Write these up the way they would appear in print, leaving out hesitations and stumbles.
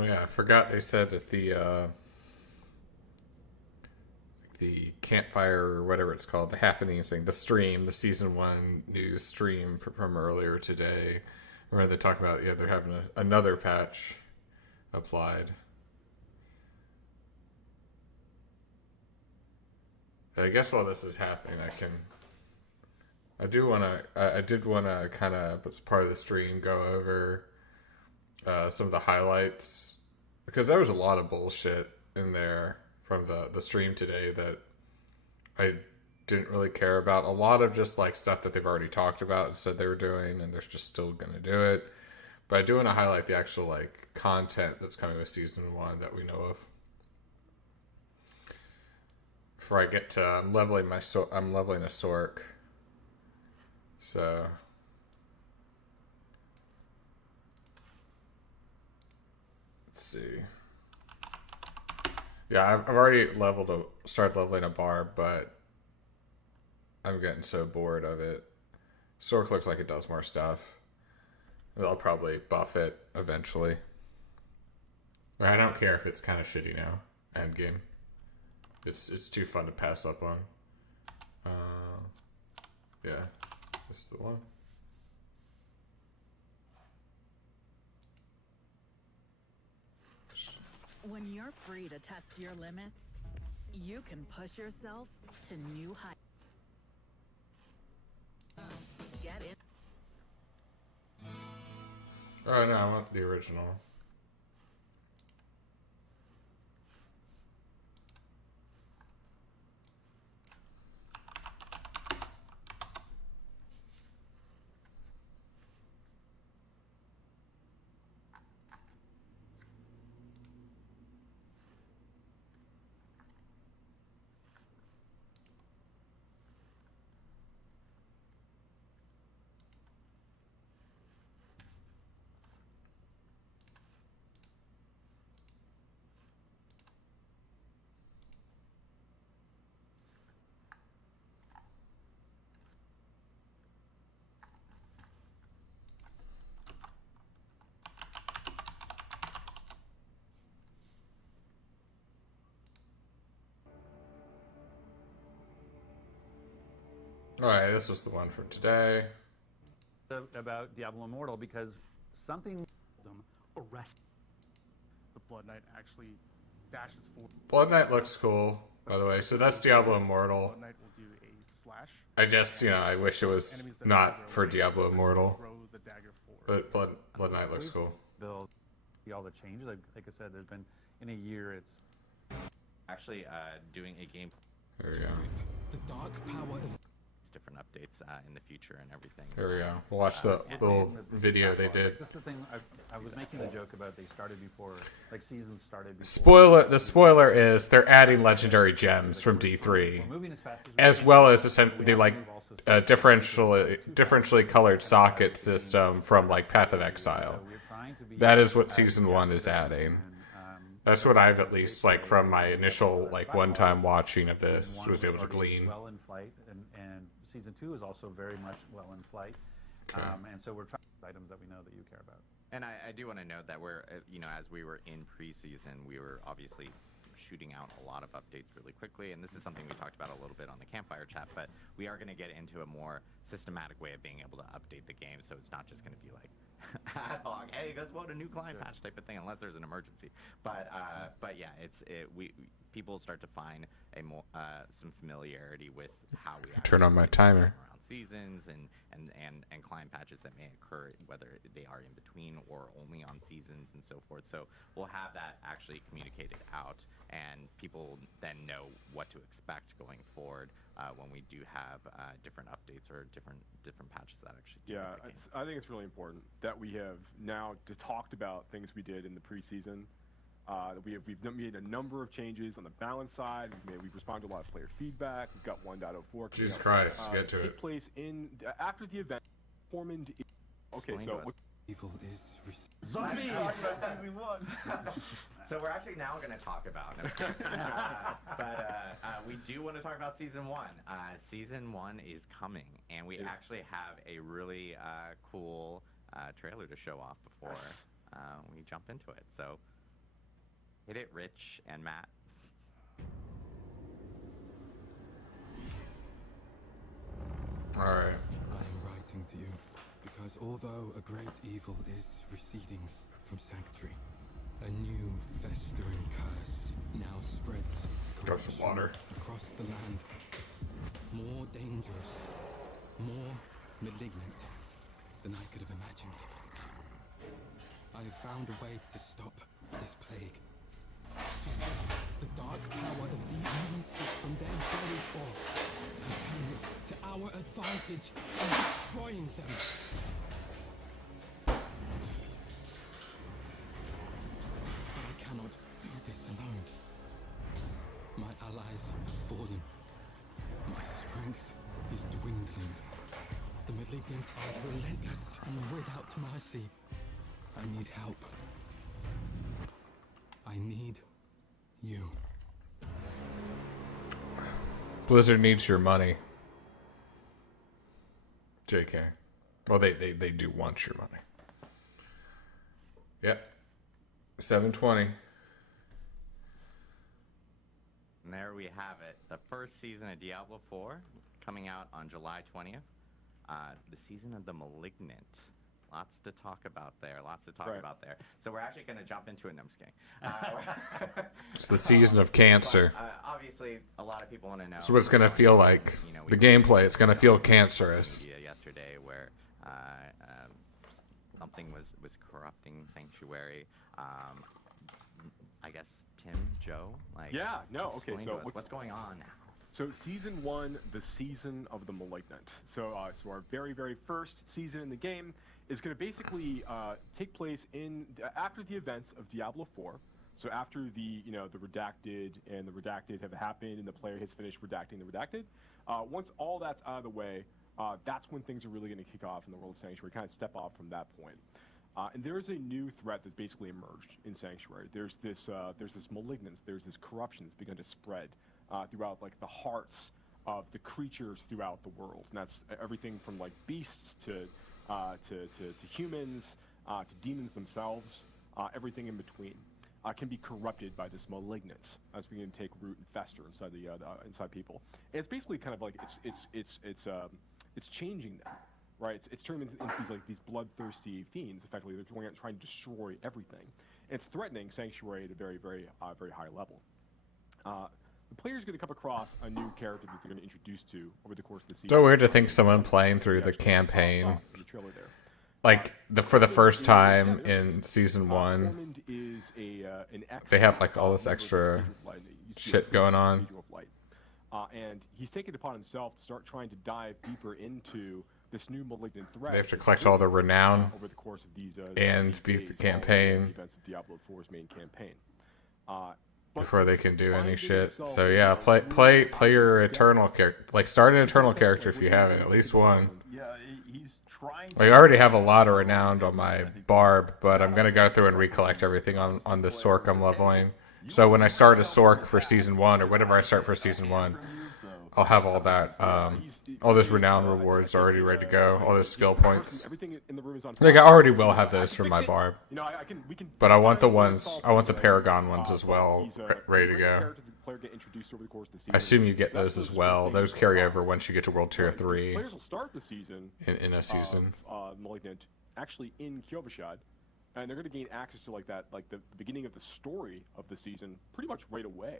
Oh yeah, I forgot they said that the campfire or whatever it's called, the happening thing, the stream, the season one news stream from earlier today, where they talk about they're having another patch applied. I guess while this is happening, I did want to kind of, as part of the stream, go over some of the highlights because there was a lot of bullshit in there from the stream today that I didn't really care about. A lot of just like stuff that they've already talked about and said they were doing, and they're just still going to do it. But I do want to highlight the actual like content that's coming with season one that we know of. Before I get to, I'm leveling a Sorc. So let's see. Yeah, I've already started leveling a barb, but I'm getting so bored of it. Sorc looks like it does more stuff. I'll probably buff it eventually. I don't care if it's kind of shitty now. Endgame. It's too fun to pass up on. Yeah, this is the one. When you're free to test your limits, you can push yourself to new heights. Get in. Oh no, I want the original. Alright, this was the one for today. About Diablo Immortal because something them arrest the Blood Knight actually dashes forward. Blood Knight looks cool, by the way. So that's Diablo Immortal. Blood Knight will do a slash. I just, I wish it was not for Diablo Immortal. Throw the dagger forward. But Blood Knight looks cool. build, all the changes. Like I said, there's been in a year. It's actually doing a game. There we go. The dark power of Different updates in the future and everything. There we go. We'll watch the little video they did. This is the thing I was making the joke about. They started before, like seasons started before. The spoiler is they're adding legendary gems from D3, Moving as fast as well as the like differentially colored socket system from like Path of Exile. That is what season 1 is adding. That's what I've at least like from my initial like one-time watching of this was able to glean. Well in flight, and season 2 is also very much well in flight. Okay. And so we're trying items that we know that you care about. And I do want to note that we're, as we were in preseason, we were obviously shooting out a lot of updates really quickly, and this is something we talked about a little bit on the campfire chat, but we are going to get into a more systematic way of being able to update the game, so it's not just going to be like ad hoc, hey, guess what, a new client patch type of thing, unless there's an emergency. But yeah, people start to find a more some familiarity with how we Turn on my timer. around seasons and client patches that may occur, whether they are in between or only on seasons and so forth. So we'll have that actually communicated out, and people then know what to expect going forward when we do have different updates or different patches that actually do Yeah, I think it's really important that we have now talked about things we did in the preseason. We've made a number of changes on the balance side. We've responded to a lot of player feedback. We've got 1.04. Jesus Christ, get to it. Take place after the event. Formed. Okay, so evil is Zombie! So we're actually now going to talk about, we do want to talk about season 1. Season 1 is coming, and we actually have a really cool trailer to show off before we jump into it. So Hit it, Rich and Matt. All right. I am writing to you because although a great evil is receding from Sanctuary, a new festering curse now spreads its Got some corruption water. across the land. More dangerous, more malignant than I could have imagined. I have found a way to stop this plague. To rid the dark power of these monsters from their very core and turn it to our advantage in destroying them. But I cannot do this alone. My allies have fallen. My strength is dwindling. The malignant are relentless and without mercy. I need help. I need you. Blizzard needs your money. JK. Well, they do want your money. Yep. 720. And there we have it. The first season of Diablo 4 coming out on July 20th. The season of the Malignant. Lots to talk about there. So we're actually going to jump into it. No, I'm just kidding. It's the season of cancer. But, obviously, a lot of people want to know. So what it's going to feel like. The gameplay, it's going to feel cancerous. Yesterday where something was corrupting Sanctuary. I guess Tim, Joe, like explain to us what's going on now. So season 1, the season of the Malignant. So our very, very first season in the game is going to basically take place after the events of Diablo 4. So after the redacted and the redacted have happened and the player has finished redacting the redacted, once all that's out of the way, that's when things are really going to kick off in the world of Sanctuary, kind of step off from that point. And there is a new threat that's basically emerged in Sanctuary. There's this malignance, there's this corruption that's begun to spread throughout like the hearts of the creatures throughout the world, and that's everything from like beasts to humans to demons themselves, everything in between. Can be corrupted by this malignance as we begin to take root and fester inside inside people. And it's basically kind of like it's changing them, right? It's turning into these bloodthirsty fiends. Effectively, they're going out trying to destroy everything. And it's threatening Sanctuary at a very, very, very high level. The player's going to come across a new character that they're going to introduce to over the course of the season. So weird to think someone playing through the campaign, like for the first time in season 1, they have like all this extra shit going on. And he's taken it upon himself to start trying to dive deeper into this new malignant threat. They have to collect all the renown over the course of these and beat the campaign events of Diablo 4's main campaign. Before they can do any shit. So yeah, play your Eternal character. Like start an Eternal character if you haven't, at least one. Yeah, he's trying. Like, I already have a lot of renown on my Barb, but I'm gonna go through and recollect everything on the Sorc I'm leveling. So when I start a Sorc for season 1 or whatever I start for season 1, I'll have all that. All those renown rewards already ready to go. All those skill points. Like I already will have those from my Barb. But I want the ones. I want the Paragon ones as well, ready to go. I assume you get those as well. Those carry over once you get to World Tier 3. Players will start the season in a season. Malignant actually in Kyovashad, and they're going to gain access to like the beginning of the story of the season pretty much right away.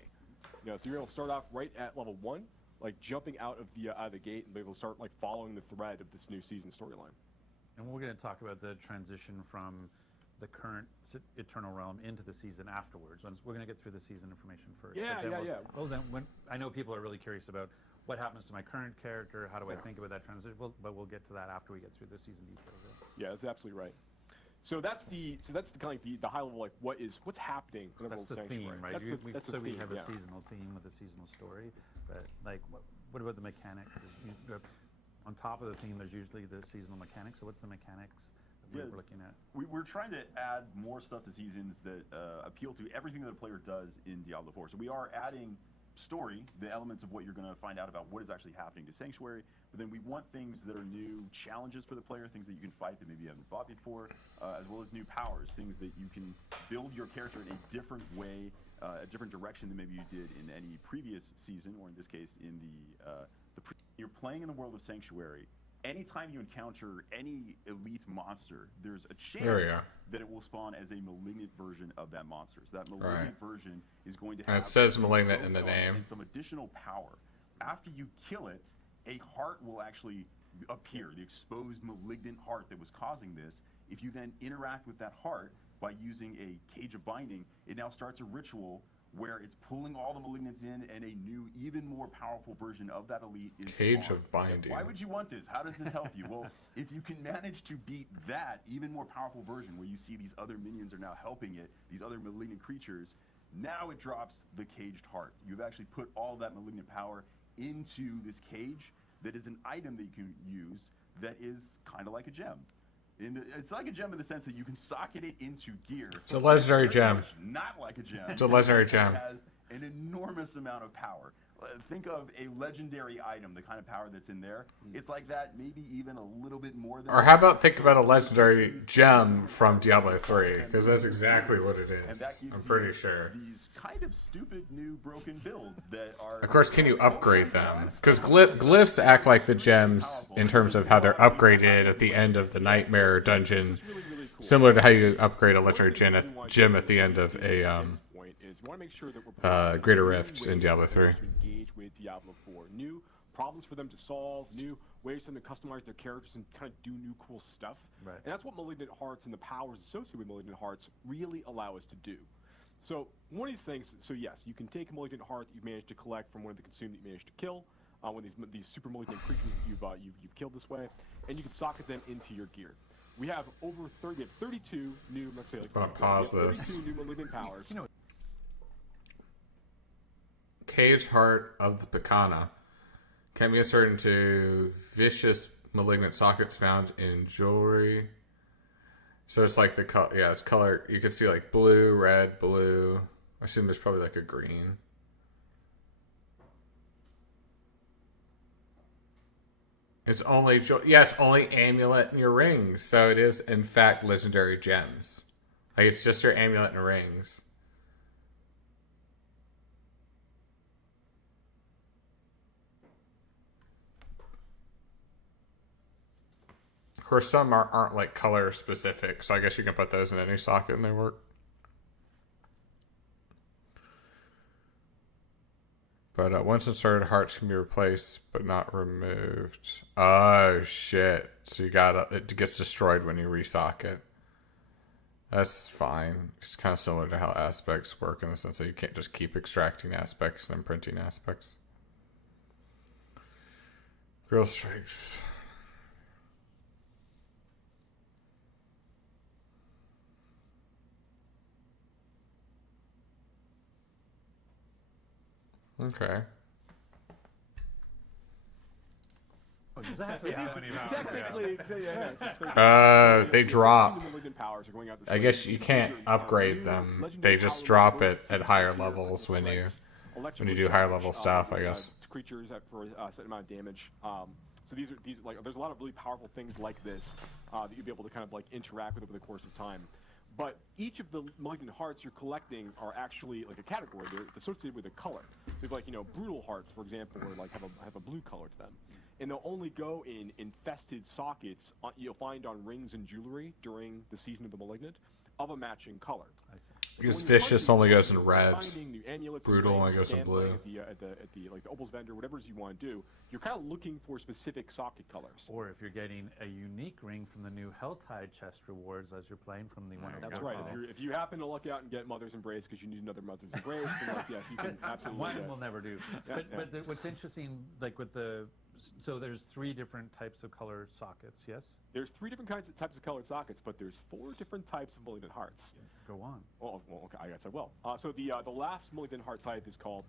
So you're going to start off right at level 1. Like jumping out of the gate and be able to start like following the thread of this new season storyline. And we're going to talk about the transition from the current Eternal Realm into the season afterwards. We're going to get through the season information first. Yeah. Well, then I know people are really curious about what happens to my current character. How do I think about that transition? But we'll get to that after we get through the season details. Yeah, that's absolutely right. So that's the kind of like the high level like what's happening. That's the theme, right? That's we have a seasonal theme with a seasonal story. But like, what about the mechanics? On top of the theme, there's usually the seasonal mechanics. So what's the mechanics that we're looking at? We're trying to add more stuff to seasons that appeal to everything that a player does in Diablo 4. So we are adding story, the elements of what you're going to find out about what is actually happening to Sanctuary. But then we want things that are new challenges for the player, things that you can fight that maybe you haven't fought before, as well as new powers, things that you can build your character in a different way, a different direction than maybe you did in any previous season, or in this case, in you're playing in the world of Sanctuary. Anytime you encounter any elite monster, there's a chance that it will spawn as a malignant version of that monster. So that malignant version is going to have... And it says malignant in the name. And some additional power. After you kill it, a heart will actually appear, the exposed malignant heart that was causing this. If you then interact with that heart by using a Cage of Binding, it now starts a ritual where it's pulling all the malignants in, and a new, even more powerful version of that elite is Cage spawned. of Binding. Why would you want this? How does this help you? Well, if you can manage to beat that even more powerful version, where you see these other minions are now helping it, these other malignant creatures, now it drops the caged heart. You've actually put all that malignant power into this cage that is an item that you can use that is kind of like a gem. It's like a gem in the sense that you can socket it into gear. It's a legendary gem. Not like a gem. It's a legendary gem. It has an enormous amount of power. Think of a legendary item, the kind of power that's in there. It's like that, maybe even a little bit more than... Or how about think about a legendary gem from Diablo 3, because that's exactly what it is. I'm pretty sure. These kind of stupid new broken builds that are... Of course, can you upgrade them? Because glyphs act like the gems in terms of how they're upgraded at the end of the Nightmare dungeon, similar to how you upgrade a legendary gem at the end of a Greater Rift in Diablo 3. Engage with Diablo 4. New problems for them to solve, new ways for them to customize their characters and kind of do new cool stuff. Right. And that's what Malignant Hearts and the powers associated with Malignant Hearts really allow us to do. So one of these things, so yes, you can take a Malignant Heart that you've managed to collect from one of the consumed that you managed to kill, one of these super malignant creatures that you've killed this way, and you can socket them into your gear. We have over 32 new, let's say like, I'm gonna pause this. 32 new malignant powers. You know, Cage Heart of the Picana can be inserted into vicious malignant sockets found in jewelry. So it's like the color, yeah, it's color. You can see like blue, red, blue. I assume there's probably like a green. It's only, it's only amulet in your rings. So it is in fact legendary gems. Like it's just your amulet and rings. Of course, some aren't like color specific, so I guess you can put those in any socket and they work. But once inserted, hearts can be replaced but not removed. Oh shit! So you got it gets destroyed when you resocket. That's fine. It's kind of similar to how aspects work in the sense that you can't just keep extracting aspects and imprinting aspects. Grill strikes. Okay. exactly how many powers. Technically, yeah. They drop. Powers are going out this I way. guess you can't upgrade them. They just drop it at higher levels when you do higher level stuff, I guess. Creatures for a certain amount of damage. So these like there's a lot of really powerful things like this that you'd be able to kind of like interact with over the course of time. But each of the malignant hearts you're collecting are actually like a category. They're associated with a color. So you have like, you know, brutal hearts, for example, or like have a blue color to them. And they'll only go in infested sockets you'll find on rings and jewelry during the season of the malignant of a matching color. I see. Because vicious only goes in red. Brutal only goes in blue. At the like the Opal's vendor, whatever it is you want to do, you're kind of looking for specific socket colors. Or if you're getting a unique ring from the new Helltide chest rewards as you're playing from the one. That's right. If you happen to luck out and get Mother's Embrace because you need another Mother's Embrace, then like, yes, you can absolutely. One will never do. But what's interesting, like with the, so there's 3 different types of color sockets, yes? There's 3 different types of colored sockets, but there's 4 different types of malignant hearts. Go on. Well, okay, I guess I will. So the last malignant heart type is called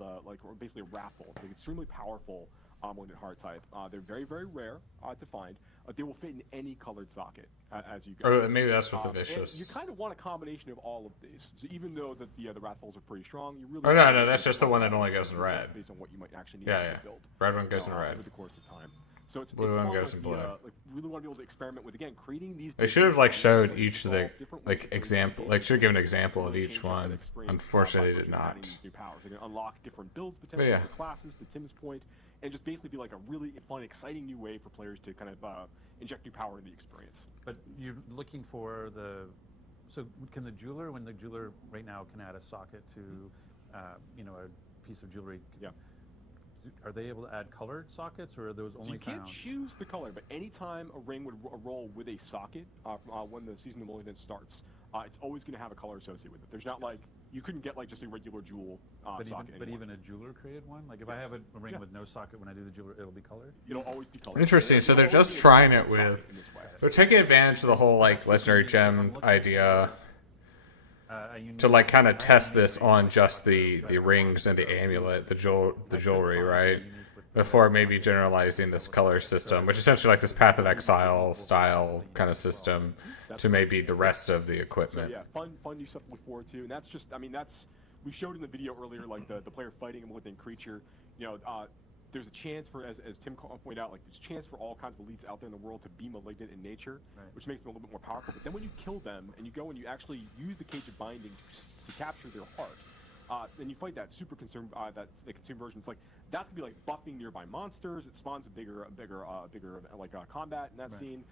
basically a raffle. It's like extremely powerful Malignant Heart type. They're very, very rare to find. They will fit in any colored socket as you go. Or maybe that's what the And vicious. you kind of want a combination of all of these. So even though the Wrathfuls are pretty strong, you really. Oh no, that's just the one that only goes in red. Based on what you might actually need Yeah, to build. Red one goes in red. Over the course of time. So it's Blue it's one fun, goes in blue. Like really want to be able to experiment with again creating these. They should have like showed each of the like example, like should give an example of each one. Unfortunately, they did not. New powers. They can unlock different builds potentially yeah. for classes. To Tim's point, and just basically be like a really fun, exciting new way for players to kind of inject new power in the experience. But you're looking for the. So can the jeweler, when the jeweler right now can add a socket to, you know, a piece of jewelry? Yeah. Are they able to add colored sockets, or are those only So you can't found? choose the color, but anytime a ring would roll with a socket when the Season of Malignance starts, it's always going to have a color associated with it. There's not like you couldn't get like just a regular jewel socket. But even a jeweler created one. Like if I have a ring with no socket, when I do the jeweler, it'll be colored. It'll always be colored. Interesting. So they're just trying it with. They're taking advantage of the whole like legendary gem idea to like kind of test this on just the rings and the amulet, the jewelry, right? Before maybe generalizing this color system, which is essentially like this Path of Exile style kind of system to maybe the rest of the equipment. So yeah, fun new stuff to look forward to, and that's just, I mean, we showed in the video earlier, like the player fighting a malignant creature. You know, there's a chance for, as Tim pointed out, like there's a chance for all kinds of elites out there in the world to be malignant in nature, which makes them a little bit more powerful. But then when you kill them and you go and you actually use the Cage of Binding to capture their heart, then you fight that super consume the consume version. It's like that's gonna be like buffing nearby monsters. It spawns a bigger like combat in that scene.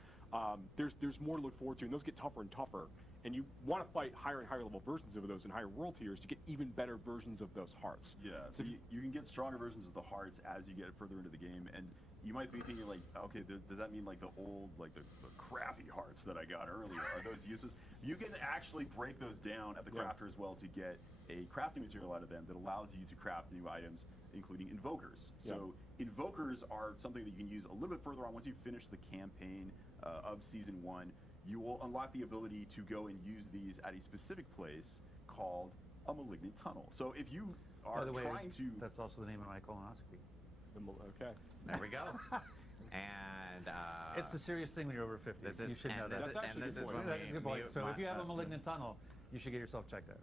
There's more to look forward to, and those get tougher and tougher. And you want to fight higher and higher level versions of those in higher world tiers to get even better versions of those hearts. Yeah, so you can get stronger versions of the hearts as you get further into the game, and you might be thinking like, okay, does that mean like the old, like the crappy hearts that I got earlier, are those useless? You can actually break those down at the crafter as well to get a crafting material out of them that allows you to craft new items, including invokers. So invokers are something that you can use a little bit further on once you finish the campaign of Season 1. You will unlock the ability to go and use these at a specific place called a malignant tunnel. So if you are trying to... That's also the name of my colonoscopy. Okay. There we go. And it's a serious thing when you're over 50. You should know that. That's a good point. So if you have a malignant tunnel, you should get yourself checked out.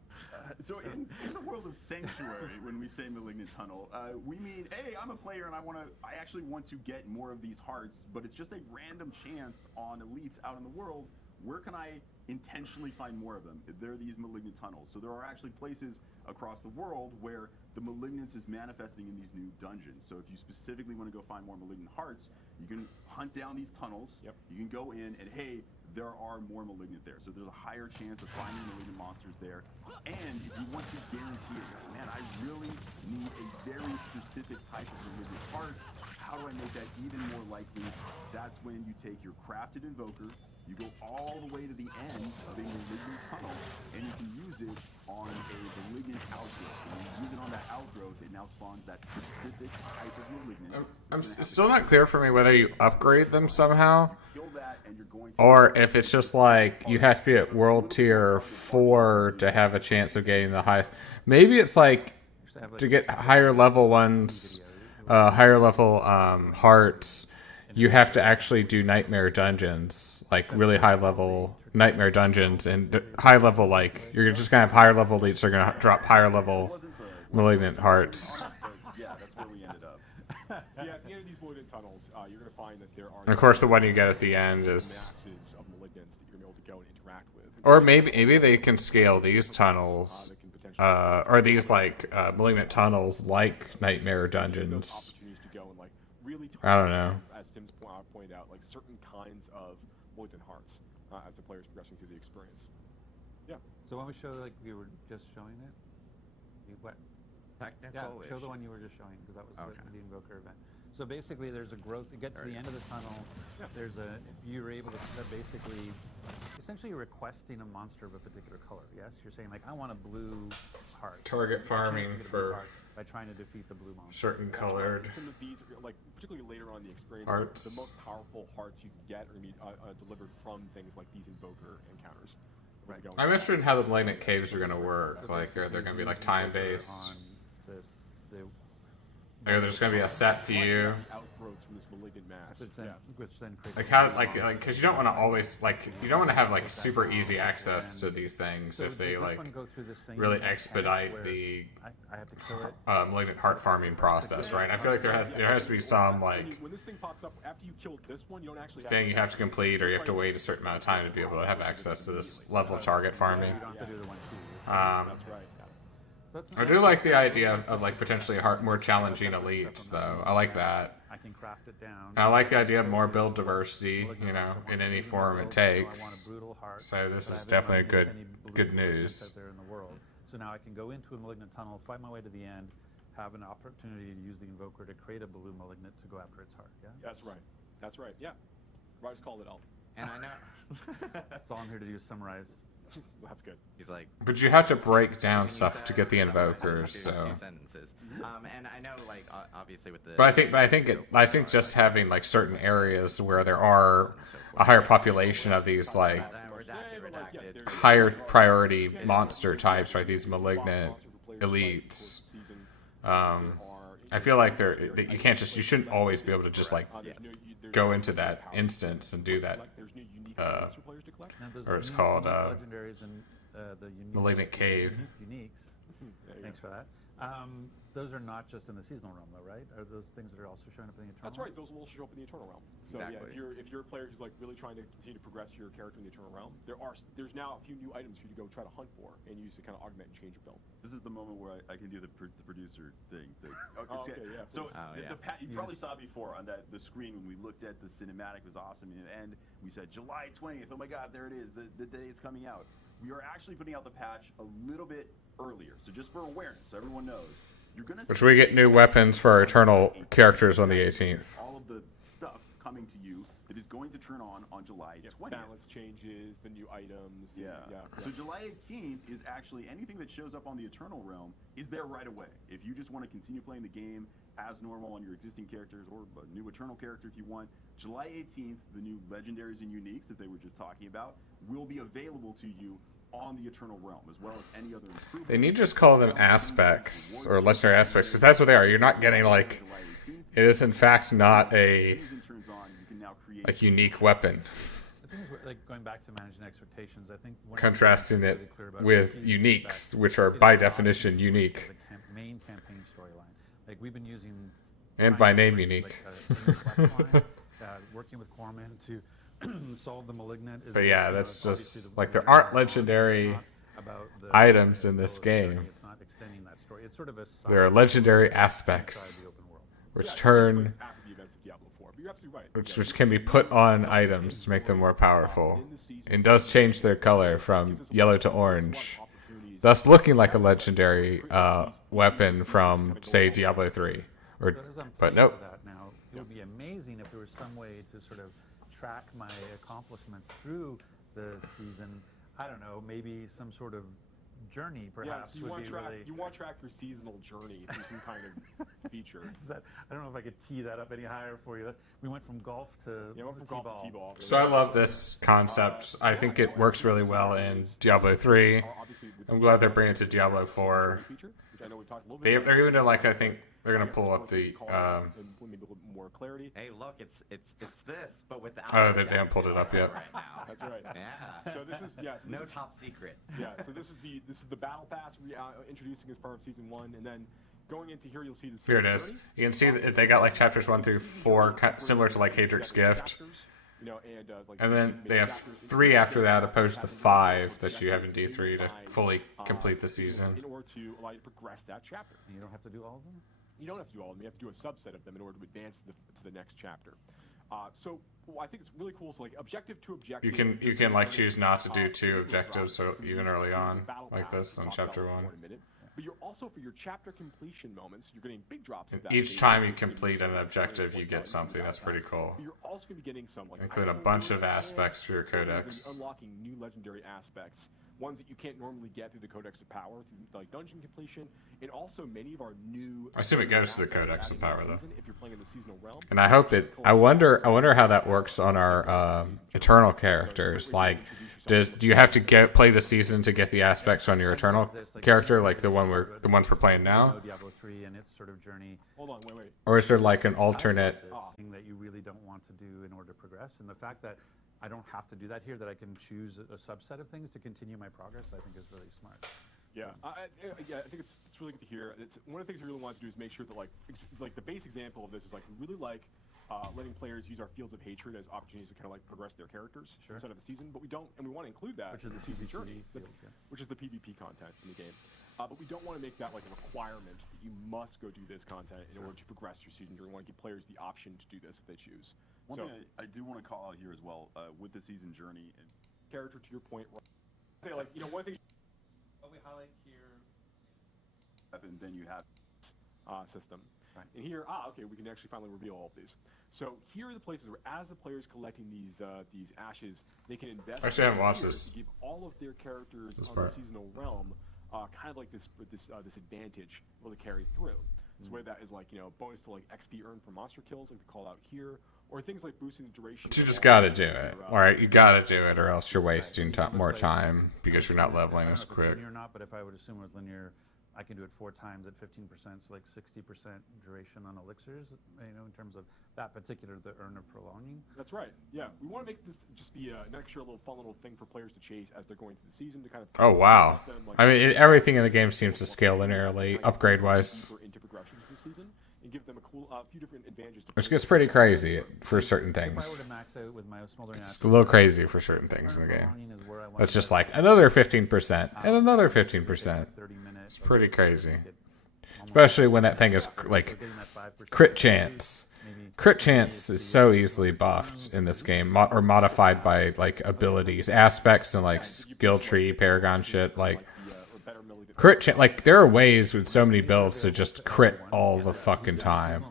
So in the world of Sanctuary, when we say malignant tunnel, we mean, hey, I'm a player and I actually want to get more of these hearts, but it's just a random chance on elites out in the world. Where can I intentionally find more of them? There are these malignant tunnels. So there are actually places across the world where the malignance is manifesting in these new dungeons. So if you specifically want to go find more malignant hearts, you can hunt down these tunnels. You can go in and, hey, there are more malignant there. So there's a higher chance of finding malignant monsters there. And if you want to guarantee it, man, I really need a very specific type of malignant heart. How do I make that even more likely? That's when you take your crafted invoker, you go all the way to the end of a malignant tunnel, and you can use it on a malignant outgrowth. And when you use it on that outgrowth, it now spawns that specific type of malignant. It's still not clear for me whether you upgrade them somehow, Kill that, and you're going to or if it's just like you have to be at world tier 4 to have a chance of getting the highest. Maybe it's like to get higher level ones, higher level hearts, you have to actually do nightmare dungeons, like really high level nightmare dungeons, and high level, like you're just gonna have higher level elites are gonna drop higher level malignant hearts. Yeah, that's where we ended up. Yeah, at the end of these malignant tunnels, you're going to find that there are... And of course, the one you get at the end is... masses of malignants that you're going to be able to go and interact with. Or maybe they can scale these tunnels, or these like malignant tunnels like nightmare dungeons. Opportunities to go and like really I don't know. As Tim's pointed out, like certain kinds of malignant hearts as the player's progressing through the experience. Yeah. So when we show, like we were just showing it, what? technical Yeah, show the one you were just showing, because that was Okay. the Invoker event. So basically, there's a growth. You get to the end of the tunnel. There's a. You're able to basically, essentially, you're requesting a monster of a particular color. Yes, you're saying like, I want a blue heart. Target farming Chance to get a blue for heart by trying to defeat the blue monster. certain colored Some of these, like particularly later on in the experience, hearts. the most powerful hearts you can get are going to be delivered from things like these Invoker encounters. Right. I'm interested in how the malignant caves are going to work. Like, are they going to be like time based? The there's going to be a set few. Outgrowths from this malignant mass. Which then creates Like how, like, because you don't want to always you don't want to have like super easy access to these things if they like really expedite the I have to kill it. malignant heart farming process, right? I feel like there has to be some like When this thing pops up after you killed this one, you don't actually thing you have to complete, or you have to wait a certain amount of time to be able to have access to this level of target farming. You don't have to do the 1, 2. That's right. So that's I do like the idea of like potentially more challenging elites, though. I like that. I can craft it down. I like the idea of more build diversity, you know, in any form it takes. So this is definitely good news. Out there in the world. So now I can go into a malignant tunnel, fight my way to the end, have an opportunity to use the invoker to create a blue malignant to go after its heart. Yeah. That's right. That's right. Yeah. Roger's called it out. And I know. That's all I'm here to do is summarize. That's good. He's like. But you have to break down stuff to get the invokers, so. Two sentences. And I know, like, obviously with the. But I think just having like certain areas where there are a higher population of these like higher priority monster types, right? These malignant elites. I feel like you shouldn't always be able to just like go into that instance and do that. Or it's called legendaries and the Malignant Cave. Uniques. Thanks for that. Those are not just in the seasonal realm, though, right? Are those things that are also showing up in the eternal? That's right. Those will also show up in the eternal realm. So exactly. Yeah, if you're a player who's like really trying to continue to progress your character in the eternal realm, there's now a few new items for you to go try to hunt for and use to kind of augment and change your build. This is the moment where I can do the producer thing. Okay, yeah. So yeah. You probably saw before on the screen when we looked at the cinematic was awesome, and we said July 20th. Oh my God, there it is, the day it's coming out. We are actually putting out the patch a little bit earlier, so just for awareness, so everyone knows. Which we get new weapons for our Eternal characters on the 18th. All of the stuff coming to you that is going to turn on July 20th. Balance changes, the new items. Yeah. So July 18th is actually anything that shows up on the Eternal Realm is there right away. If you just want to continue playing the game as normal on your existing characters or a new Eternal character if you want, July 18th, the new legendaries and uniques that they were just talking about will be available to you on the Eternal Realm, as well as any other improvements. They need to just call them aspects, or legendary aspects, because that's what they are. You're not getting, like, it is in fact not a, like, unique weapon. The thing is, like, going back to managing expectations, I think contrasting it with uniques, which are by definition unique. The main campaign storyline. Like, we've been using... And by name unique. Working with Corman to solve the malignant. But yeah, that's just like there aren't legendary items in this game. It's not extending that story. It's sort of a there are legendary aspects which turn, which can be put on items to make them more powerful, and does change their color from yellow to orange, thus looking like a legendary weapon from, say, Diablo 3. But nope. Now, it would be amazing if there was some way to sort of track my accomplishments through the season. I don't know, maybe some sort of journey perhaps you would be really... You want to track your seasonal journey through some kind of feature. I don't know if I could tee that up any higher for you. We went from golf to T-ball. So I love this concept. I think it works really well in Diablo 3. I'm glad they're bringing it to Diablo 4. They're going to, like, I think they're going to pull up the... more clarity. Hey, look, it's this, but without... Oh, they haven't pulled it up yet. Right now. That's right. Yeah. So this is no top secret. Yeah. So this is the battle pass introducing as part of season 1, and then going into here, you'll see the. Here it is. You can see that they got like chapters 1 through 4, similar to like Hadrick's Gift. And then they have 3 after that, opposed to 5 that you have in D3 to fully complete the season. In order to allow you to progress that chapter. And you don't have to do all of them? You don't have to do all of them. You have to do a subset of them in order to advance to the next chapter. So I think it's really cool. So like objective to objective. You can like choose not to do 2 objectives, so even early on, like this on chapter 1. But you're also, for your chapter completion moments, you're getting big drops of that. Each time you complete an objective, you get something. That's pretty cool. You're also going to be getting some, like, include a bunch of aspects for your codex. Unlocking new legendary aspects, ones that you can't normally get through the Codex of Power, through like dungeon completion, and also many of our new. I assume it goes to the Codex of Power though. If you're playing in the seasonal realm. And I hope it. I wonder how that works on our Eternal characters. Like, Do you have to play the season to get the aspects on your Eternal character, like the ones we're playing now? Diablo 3 and its sort of journey. Hold on, wait. Or is there like an alternate? Thing that you really don't want to do in order to progress, and the fact that I don't have to do that here, that I can choose a subset of things to continue my progress, I think is really smart. Yeah, I think it's really good to hear. It's one of the things we really want to do is make sure that like the base example of this is like we really like letting players use our fields of hatred as opportunities to kind of like progress their characters inside of the season, but we don't, and we want to include that, Which is the season PvP journey, fields, yeah. which is the PvP content in the game. But we don't want to make that like a requirement that you must go do this content in order to progress your season journey. We want to give players the option to do this if they choose. One thing I do want to call out here as well with the season journey and character, to your point, say like one thing. We highlight here. And then you have system. Right. And here, okay, we can actually finally reveal all of these. So here are the places where, as the players collecting these ashes, they can invest. Actually, I haven't watched this. Give all of their characters on the seasonal realm, kind of like this advantage will to carry through. So whether that is like bonus to like XP earned from monster kills, like we call out here, or things like boosting the duration. But you just gotta do it, all right? You gotta do it, or else you're wasting more time because you're not leveling as quick. Linear or not, but if I would assume with linear, I can do it 4 times at 15%, so like 60% duration on elixirs, in terms of that particular, the earn or prolonging. That's right. Yeah, we want to make this just be an extra little fun little thing for players to chase as they're going through the season to kind of. Oh wow! I mean, everything in the game seems to scale linearly, upgrade-wise. Into progressions this season and give them a cool, few different advantages. Which gets pretty crazy for certain things. If I were to max out with my smoldering it's a little crazy for certain things in the game. It's just like another 15% and another 15%. It's pretty crazy. Especially when that thing is like crit chance. Crit chance is so easily buffed in this game, or modified by like abilities, aspects, and like skill tree, Paragon shit. Like crit chance, like there are ways with so many builds to just crit all the fucking time. So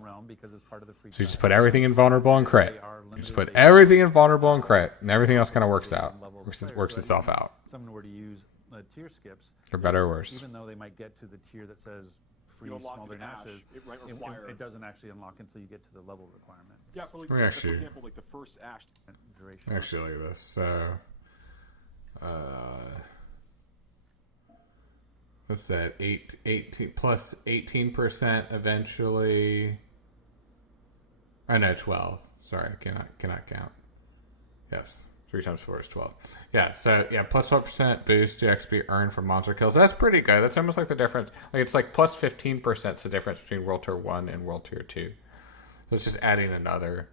you just put everything in vulnerable and crit. You just put everything in vulnerable and crit, and everything else kind of works itself out. Someone were to use tier skips, for better or worse. Even though they might get to the tier that says free smoldering ashes, it doesn't actually unlock until you get to the level requirement. Yeah, for like, for example, like the first ash duration. Actually, look at this. So, what's that? 18 plus 18% eventually. I know 12. Sorry, I cannot count. Yes. 3 times 4 is 12. Yeah, so yeah, plus 12% boost to XP earned from monster kills. That's pretty good. That's almost like the difference. Like it's like plus 15% is the difference between World Tier 1 and World Tier 2. So it's just adding another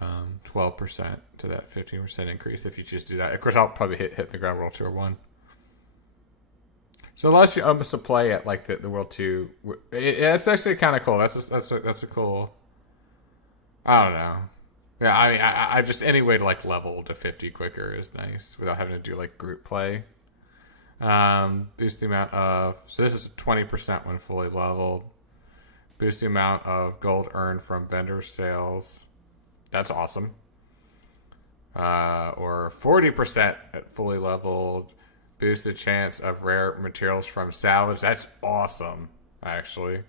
12% to that 15% increase if you choose to do that. Of course, I'll probably hit the ground World Tier 1. So it allows you almost to play at like the World 2. It's actually kind of cool. That's a cool. I don't know. Yeah, I mean, I just any way to like level to 50 quicker is nice without having to do like group play. Boost the amount of, so this is 20% when fully leveled. Boost the amount of gold earned from vendor sales. That's awesome. Or 40% at fully leveled. Boost the chance of rare materials from salvage. That's awesome, actually.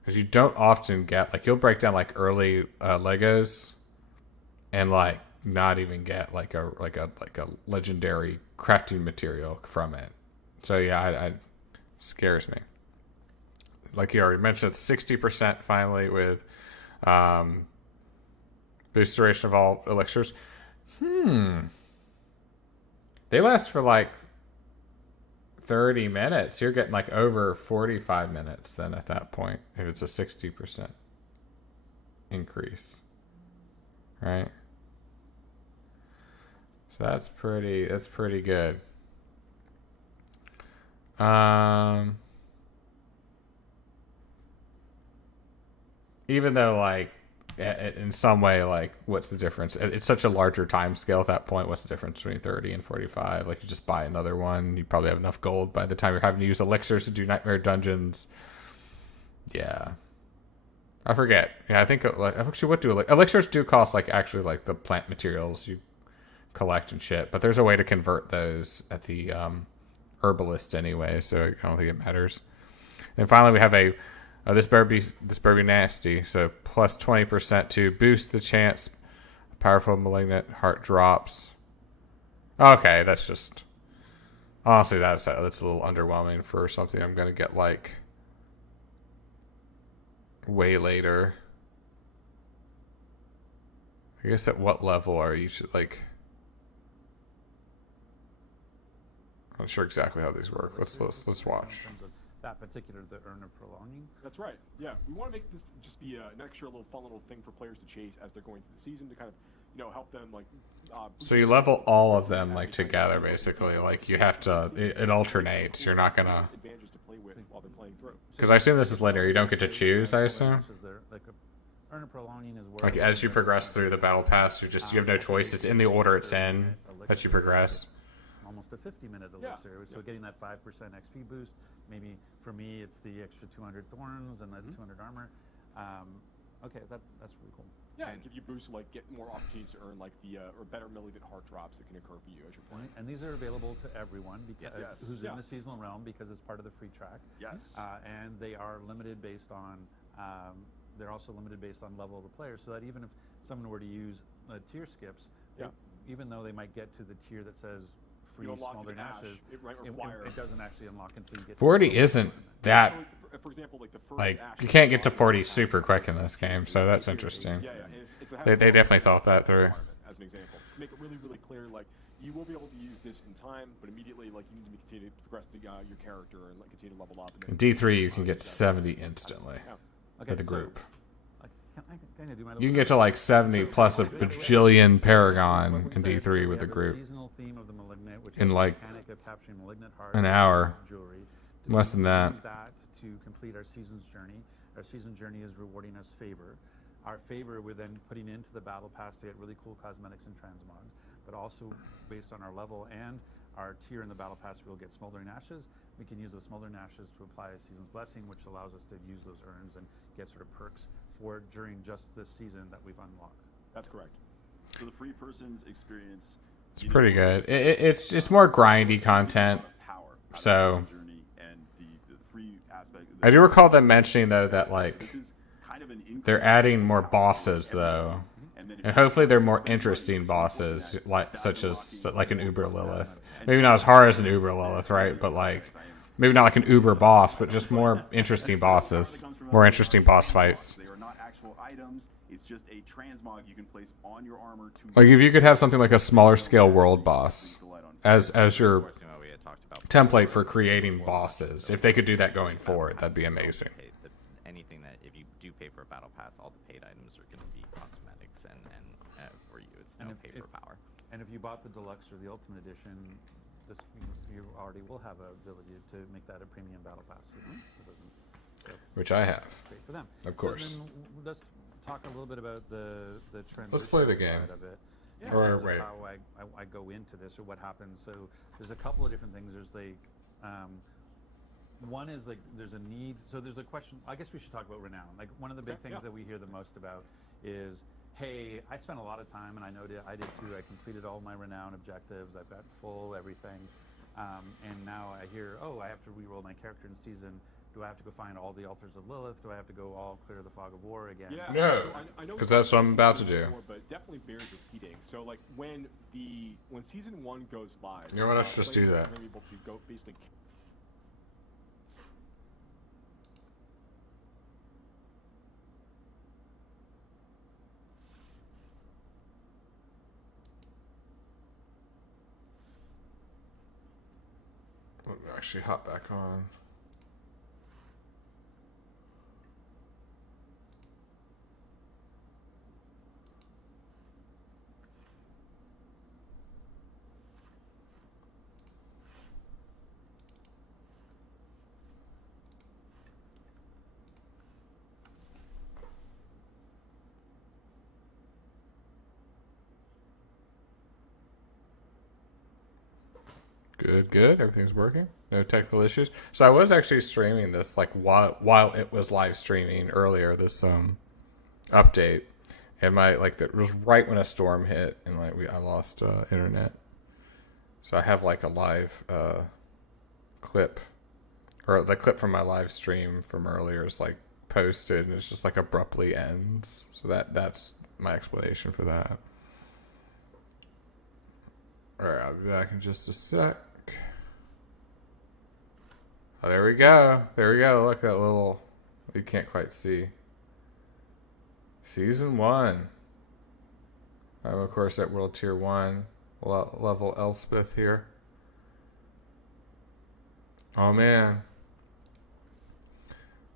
Because you don't often get, like, you'll break down like early Legos and like not even get like a legendary crafting material from it. So yeah, it scares me. Like you already mentioned, it's 60% finally with boost duration of all elixirs. They last for like 30 minutes. You're getting like over 45 minutes then at that point if it's a 60% increase. Right? So that's pretty good. Even though like in some way, like what's the difference? It's such a larger time scale at that point. What's the difference between 30 and 45? Like you just buy another one. You probably have enough gold by the time you're having to use elixirs to do nightmare dungeons. Yeah. I forget. Yeah, I think like actually what do elixirs do cost like actually like the plant materials you collect and shit, but there's a way to convert those at the herbalist anyway, so I don't think it matters. And finally, we have this better be nasty. So plus 20% to boost the chance powerful malignant heart drops. Okay, that's just honestly that's a little underwhelming for something I'm gonna get like way later. I guess at what level are you like? I'm not sure exactly how these work. Let's watch. In terms of that particular, the Urn of Prolonging. That's right. Yeah, we want to make this just be an extra little fun little thing for players to chase as they're going through the season to kind of, help them like. So you level all of them like together, basically. Like you have to, it alternates. You're not gonna. Advantages to play with while they're playing through. Because I assume this is linear. You don't get to choose. I assume. Like Urn of Prolonging is where Like as you progress through the battle pass, you have no choice. It's in the order it's in that you progress. Almost a 50-minute elixir, so getting that 5% XP boost. Maybe for me, it's the extra 200 thorns and the 200 armor. Okay, that's really cool. Yeah, and give you boosts to like get more opportunities to earn like the or better million heart drops that can occur for you as you're playing. And these are available to everyone because who's in the seasonal realm because it's part of the free track. Yes. And they are limited based on. They're also limited based on level of the player, so that even if someone were to use tier skips, even though they might get to the tier that says free smoldering ashes, it doesn't actually unlock until you get 40 isn't that for example, like the first like you can't get to 40 super quick in this game, so that's interesting. They definitely thought that through. As an example, just to make it really, really clear, like you will be able to use this in time, but immediately, like you need to continue to progress your character and like continue to level up. In D3, you can get 70 instantly for the group. You can get to like 70 plus a bajillion Paragon in D3 with the group in like an hour. Less than that. To complete our season's journey. Our season journey is rewarding us favor. Our favor we're then putting into the battle pass to get really cool cosmetics and transmogs, but also based on our level and our tier in the battle pass, we'll get Smoldering Ashes. We can use those Smoldering Ashes to apply a season's blessing, which allows us to use those urns and get sort of perks for during just this season that we've unlocked. That's correct. So the free person's experience. It's pretty good. It's more grindy content. So I do recall them mentioning though that like they're adding more bosses though, and hopefully they're more interesting bosses like such as like an Uber Lilith. Maybe not as hard as an Uber Lilith, right? But like maybe not like an Uber boss, but just more interesting bosses, more interesting boss fights. They are not actual items. It's just a transmog you can place on your armor to. Like if you could have something like a smaller scale world boss as your template for creating bosses. If they could do that going forward, that'd be amazing. Anything that if you do pay for a battle pass, all the paid items are going to be cosmetics, and for you, it's no pay for power. And if you bought the deluxe or the ultimate edition, you already will have a ability to make that a premium battle pass. Which I have. Great for them, of course. So then let's talk a little bit about the transition. Let's play the game. Side of it. Yeah. Or wait. How I go into this or what happens. So there's a couple of different things. There's like one is like there's a need. So there's a question. I guess we should talk about renown. Like one of the big things that we hear the most about is, hey, I spent a lot of time, and I know I did too. I completed all my renown objectives. I've got full everything, and now I hear, oh, I have to re-roll my character in season. Do I have to go find all the altars of Lilith? Do I have to go all clear the fog of war again? Yeah, no, because that's what I'm about to do. But it definitely bears repeating. So like when season 1 goes live, you know what? Let's just do that. We're able to go basically. Let me actually hop back on. Good. Everything's working. No technical issues. So I was actually streaming this like while it was live streaming earlier. This update, and it was right when a storm hit, and I lost internet. So I have like a live clip, or the clip from my live stream from earlier is like posted, and it's just like abruptly ends. So that's my explanation for that. Alright, I'll be back in just a sec. Oh, there we go. There we go. Look at that little... You can't quite see. Season 1. I'm, of course, at World Tier 1. Level Elspeth here. Oh, man.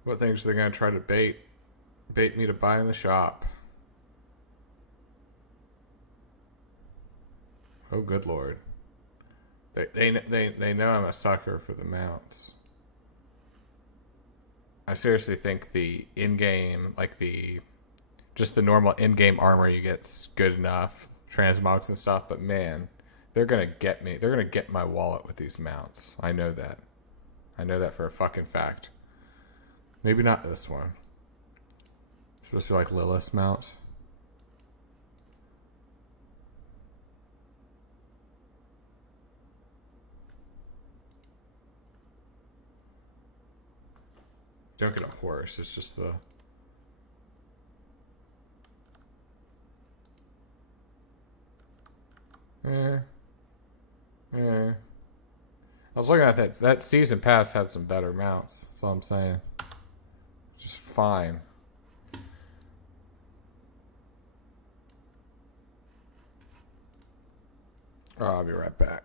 What things are they going to try to bait me to buy in the shop? Oh, good lord. They know I'm a sucker for the mounts. I seriously think the in-game, like just the normal in-game armor you get's good enough, transmogs and stuff, but man, they're gonna get me. They're gonna get my wallet with these mounts. I know that. I know that for a fucking fact. Maybe not this one. It's supposed to be like Lilith's mount. You don't get a horse, it's just the... I was looking at that. That season pass had some better mounts. That's all I'm saying. Just fine. Oh, I'll be right back.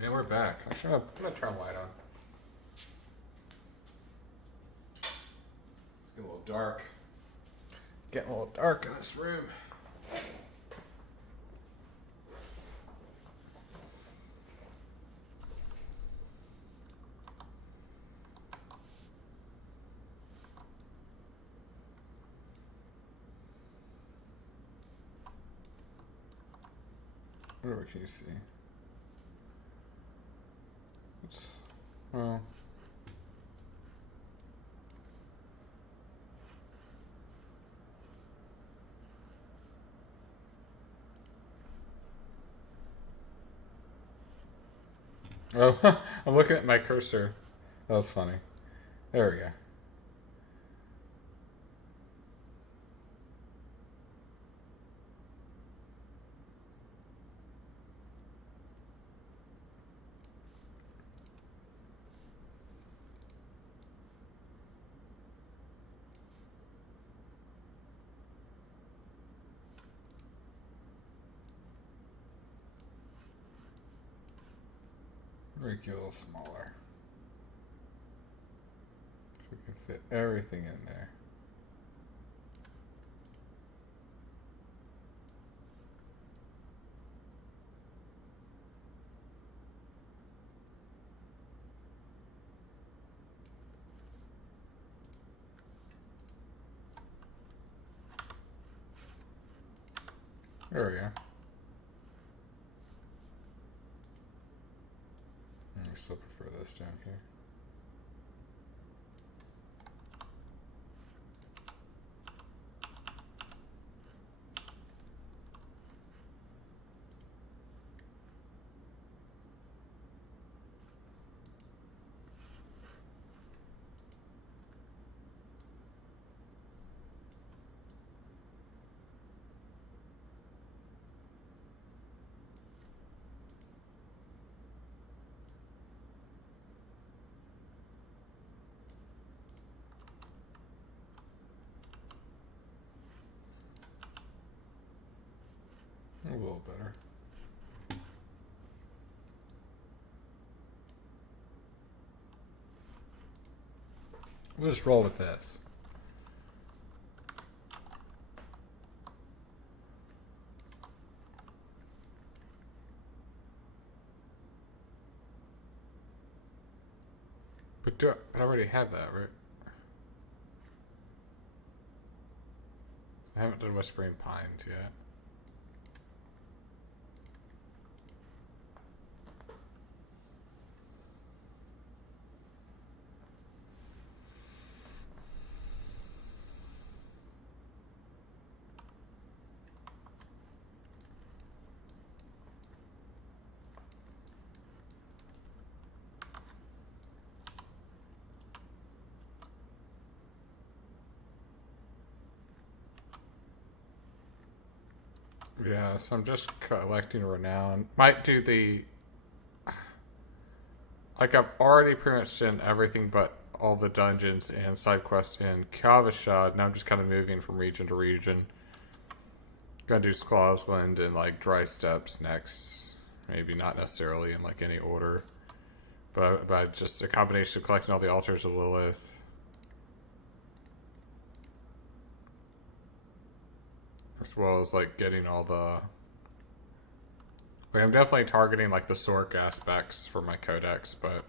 And we're back. Actually, I'm gonna turn the light on. It's getting a little dark. Getting a little dark in this room. Where can you see? Well. Oh, I'm looking at my cursor. That was funny. There we go. Make you a little smaller. So we can fit everything in there. There we go. I still prefer this down here. A little better. We'll just roll with this. But I already have that, right? I haven't done Whispering Pines yet. Yeah, so I'm just collecting renown. Might do the... Like, I've already pretty much done everything but all the dungeons and side quests in Kavashad. Now I'm just kind of moving from region to region. Gonna do Squazland and, like, Dry Steps next. Maybe not necessarily in, like, any order. But just a combination of collecting all the altars of Lilith. As well as, like, getting all the... Like, I'm definitely targeting, like, the Sorc aspects for my codex, but...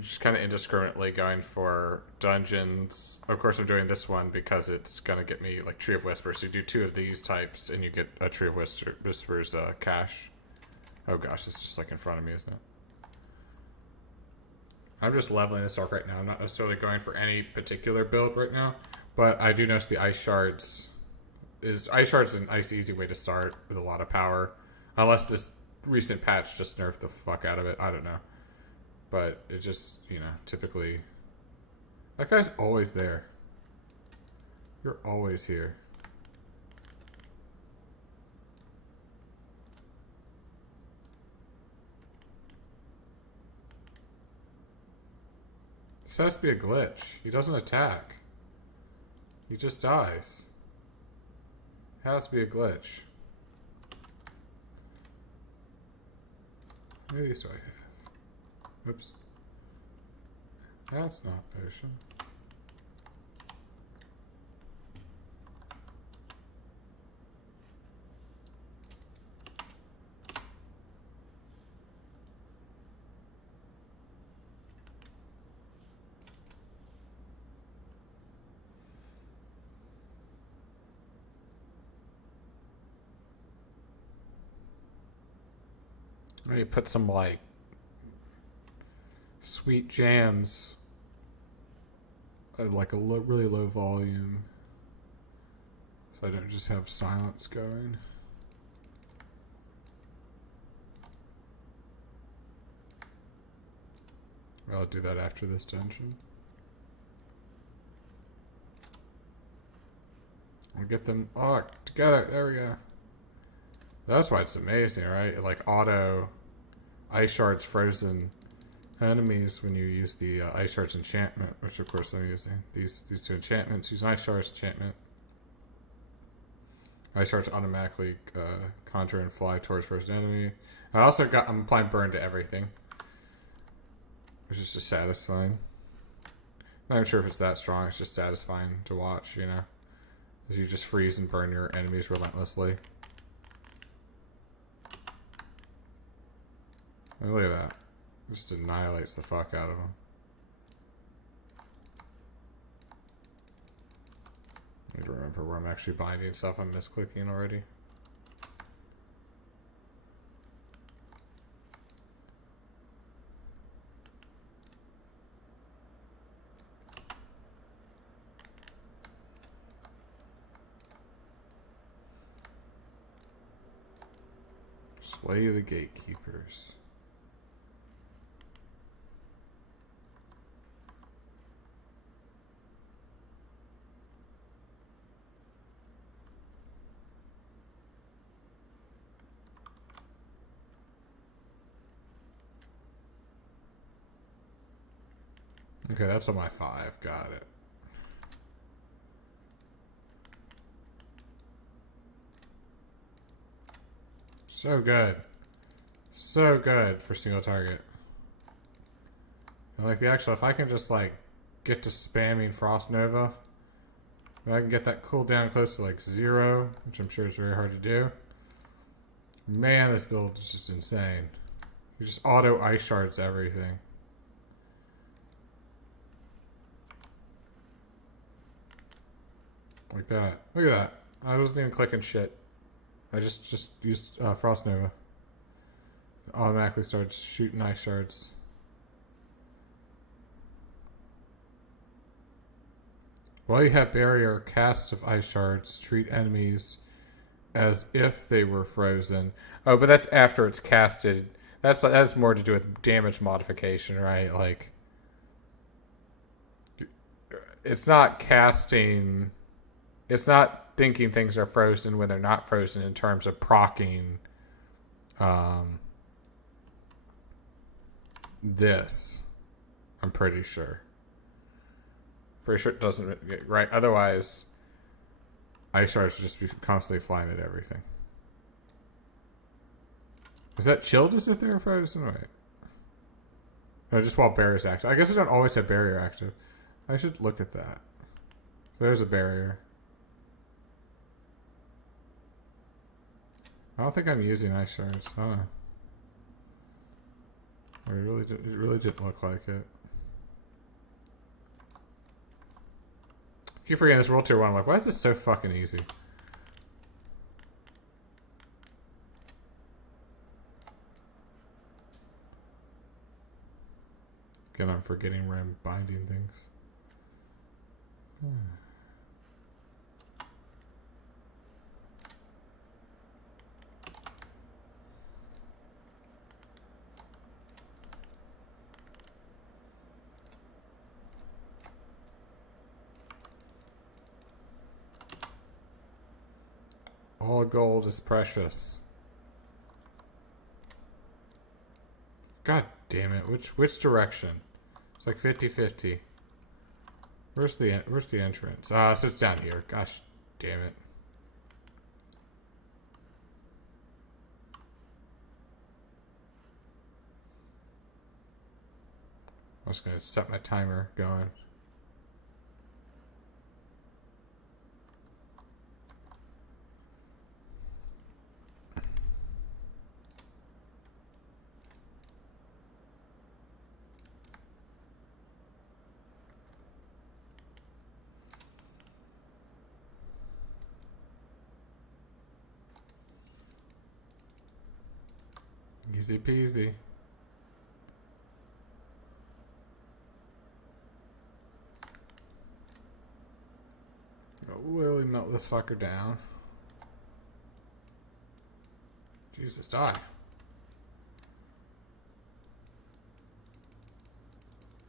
Just kind of indiscriminately going for dungeons. Of course, I'm doing this one because it's going to get me, like, Tree of Whispers. So you do 2 of these types, and you get a Tree of Whispers cache. Oh gosh, it's just, like, in front of me, isn't it? I'm just leveling the Sorc right now. I'm not necessarily going for any particular build right now. But I do notice the Ice Shards is a nice, easy way to start with a lot of power. Unless this recent patch just nerfed the fuck out of it. I don't know. But it just, you know, typically... That guy's always there. You're always here. This has to be a glitch. He doesn't attack. He just dies. It has to be a glitch. How many of these do I have? Oops. That's not potion. Maybe put some like sweet jams at like a really low volume, so I don't just have silence going. I'll do that after this dungeon. I'll get them all together. There we go. That's why it's amazing, right? Like auto ice shards frozen enemies when you use the ice shards enchantment, which of course I'm using. These two enchantments use ice shards enchantment. Ice shards automatically conjure and fly towards first enemy. I'm applying burn to everything, which is just satisfying. Not even sure if it's that strong. It's just satisfying to watch, you know, as you just freeze and burn your enemies relentlessly. And look at that. Just annihilates the fuck out of them. I need to remember where I'm actually binding stuff. I'm misclicking already. Slay the gatekeepers. Okay, that's on my 5. Got it. So good. So good for single target. And like the actual, if I can just like get to spamming Frost Nova, if I can get that cooldown close to like 0, which I'm sure is very hard to do. Man, this build is just insane. You just auto ice shards everything. Like that. Look at that. I wasn't even clicking shit. I just used Frost Nova. It automatically starts shooting ice shards. While you have barrier, casts of ice shards treat enemies as if they were frozen. Oh, but that's after it's casted. That's more to do with damage modification, right? Like, it's not casting. It's not thinking things are frozen when they're not frozen in terms of proccing this. I'm pretty sure. Pretty sure it doesn't get right. Otherwise, ice shards would just be constantly flying at everything. Is that chilled as if they were frozen? Wait. No, just while barrier's active. I guess I don't always have barrier active. I should look at that. There's a barrier. I don't think I'm using ice shards. I don't know. It really didn't look like it. I keep forgetting this World Tier 1. I'm like, why is this so fucking easy? Again, I'm forgetting where I'm binding things. All gold is precious. God damn it. Which direction? It's like 50-50. Where's the entrance? So it's down here. Gosh damn it. I'm just gonna set my timer going. Easy peasy. Literally melt this fucker down. Jesus, die.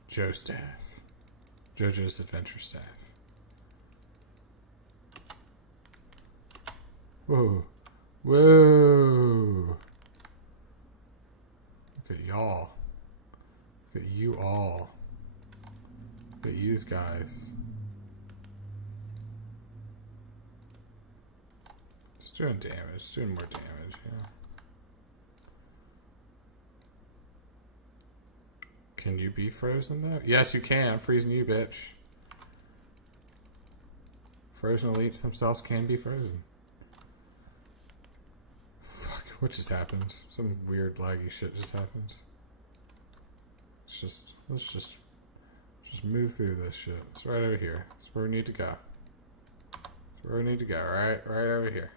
Joe staff. JoJo's Adventure Staff. Whoa. Whoa. Look at y'all. Look at you all. Look at yous guys. Just doing damage. Just doing more damage, yeah. Can you be frozen though? Yes, you can. I'm freezing you, bitch. Frozen elites themselves can be frozen. Fuck, what just happened? Some weird laggy shit just happened. Let's just move through this shit. It's right over here. It's where we need to go. It's where we need to go, right over here.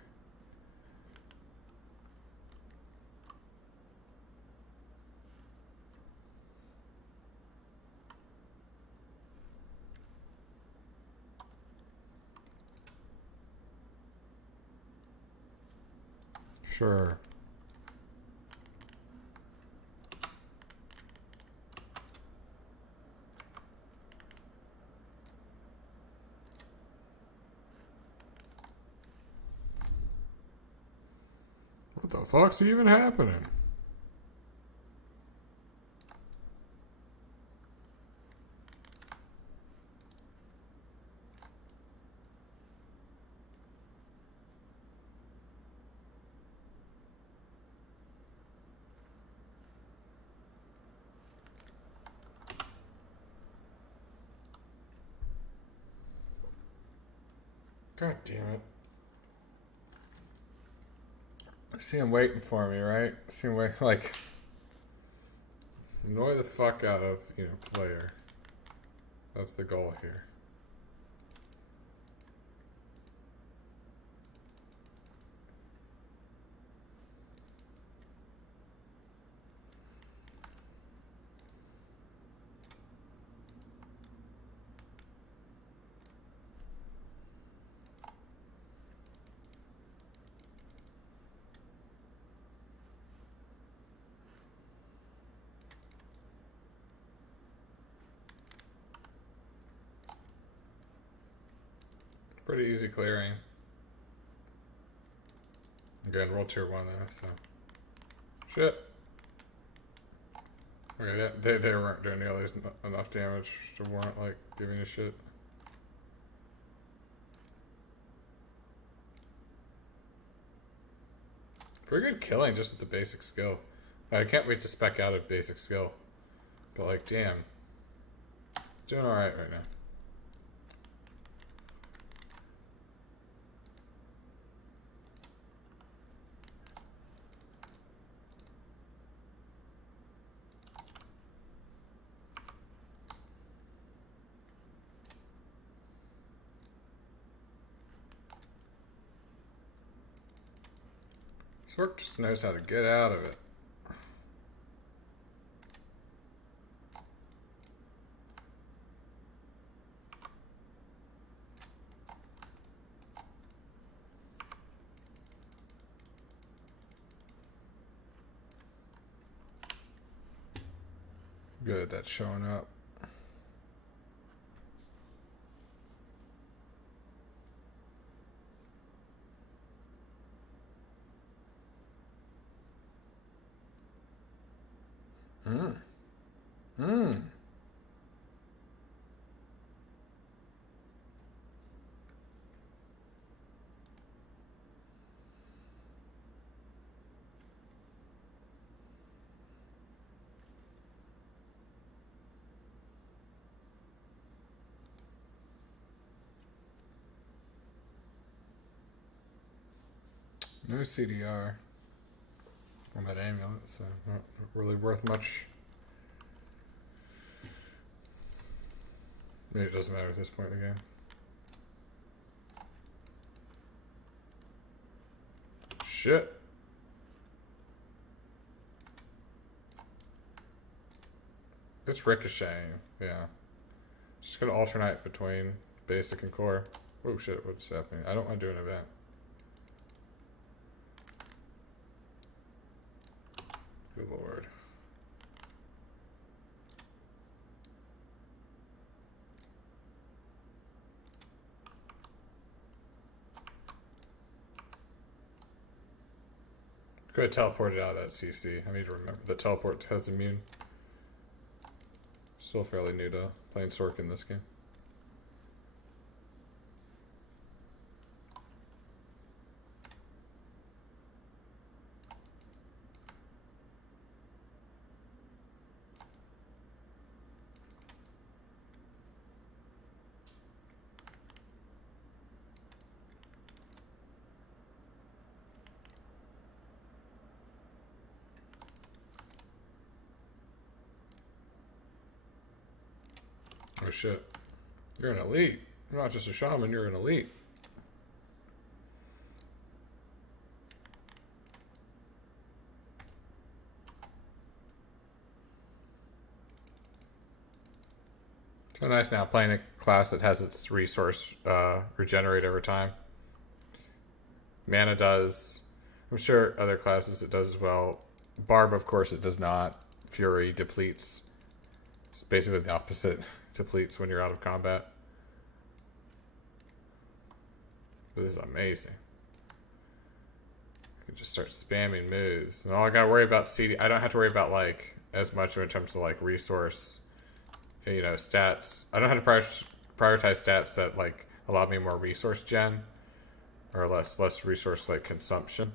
Sure. What the fuck's even happening? God damn it. I see him waiting for me, right? I see him waiting, like, annoy the fuck out of, player. That's the goal here. Pretty easy clearing. Again, roll tier 1 though, so. Shit. Okay, they weren't doing nearly enough damage to warrant, like, giving a shit. Pretty good killing just with the basic skill. I can't wait to spec out a basic skill. But, like, damn. Doing alright right now. Sorc just knows how to get out of it. Good, that's showing up. No CDR on that amulet, so not really worth much. Maybe it doesn't matter at this point in the game. Shit. It's ricocheting, yeah. Just gonna alternate between basic and core. Oh shit, what's happening? I don't want to do an event. Good lord. Could have teleported out of that CC. I need to remember that teleport has immune. Still fairly new to playing Sorc in this game. Oh shit. You're an elite. You're not just a shaman, you're an elite. So nice now playing a class that has its resource regenerate over time. Mana does. I'm sure other classes it does as well. Barb, of course, it does not. Fury depletes. It's basically the opposite. Depletes when you're out of combat. This is amazing. I can just start spamming moves. And all I gotta worry about CD, I don't have to worry about like as much in terms of like resource, you know, stats. I don't have to prioritize stats that like allow me more resource gen or less resource like consumption.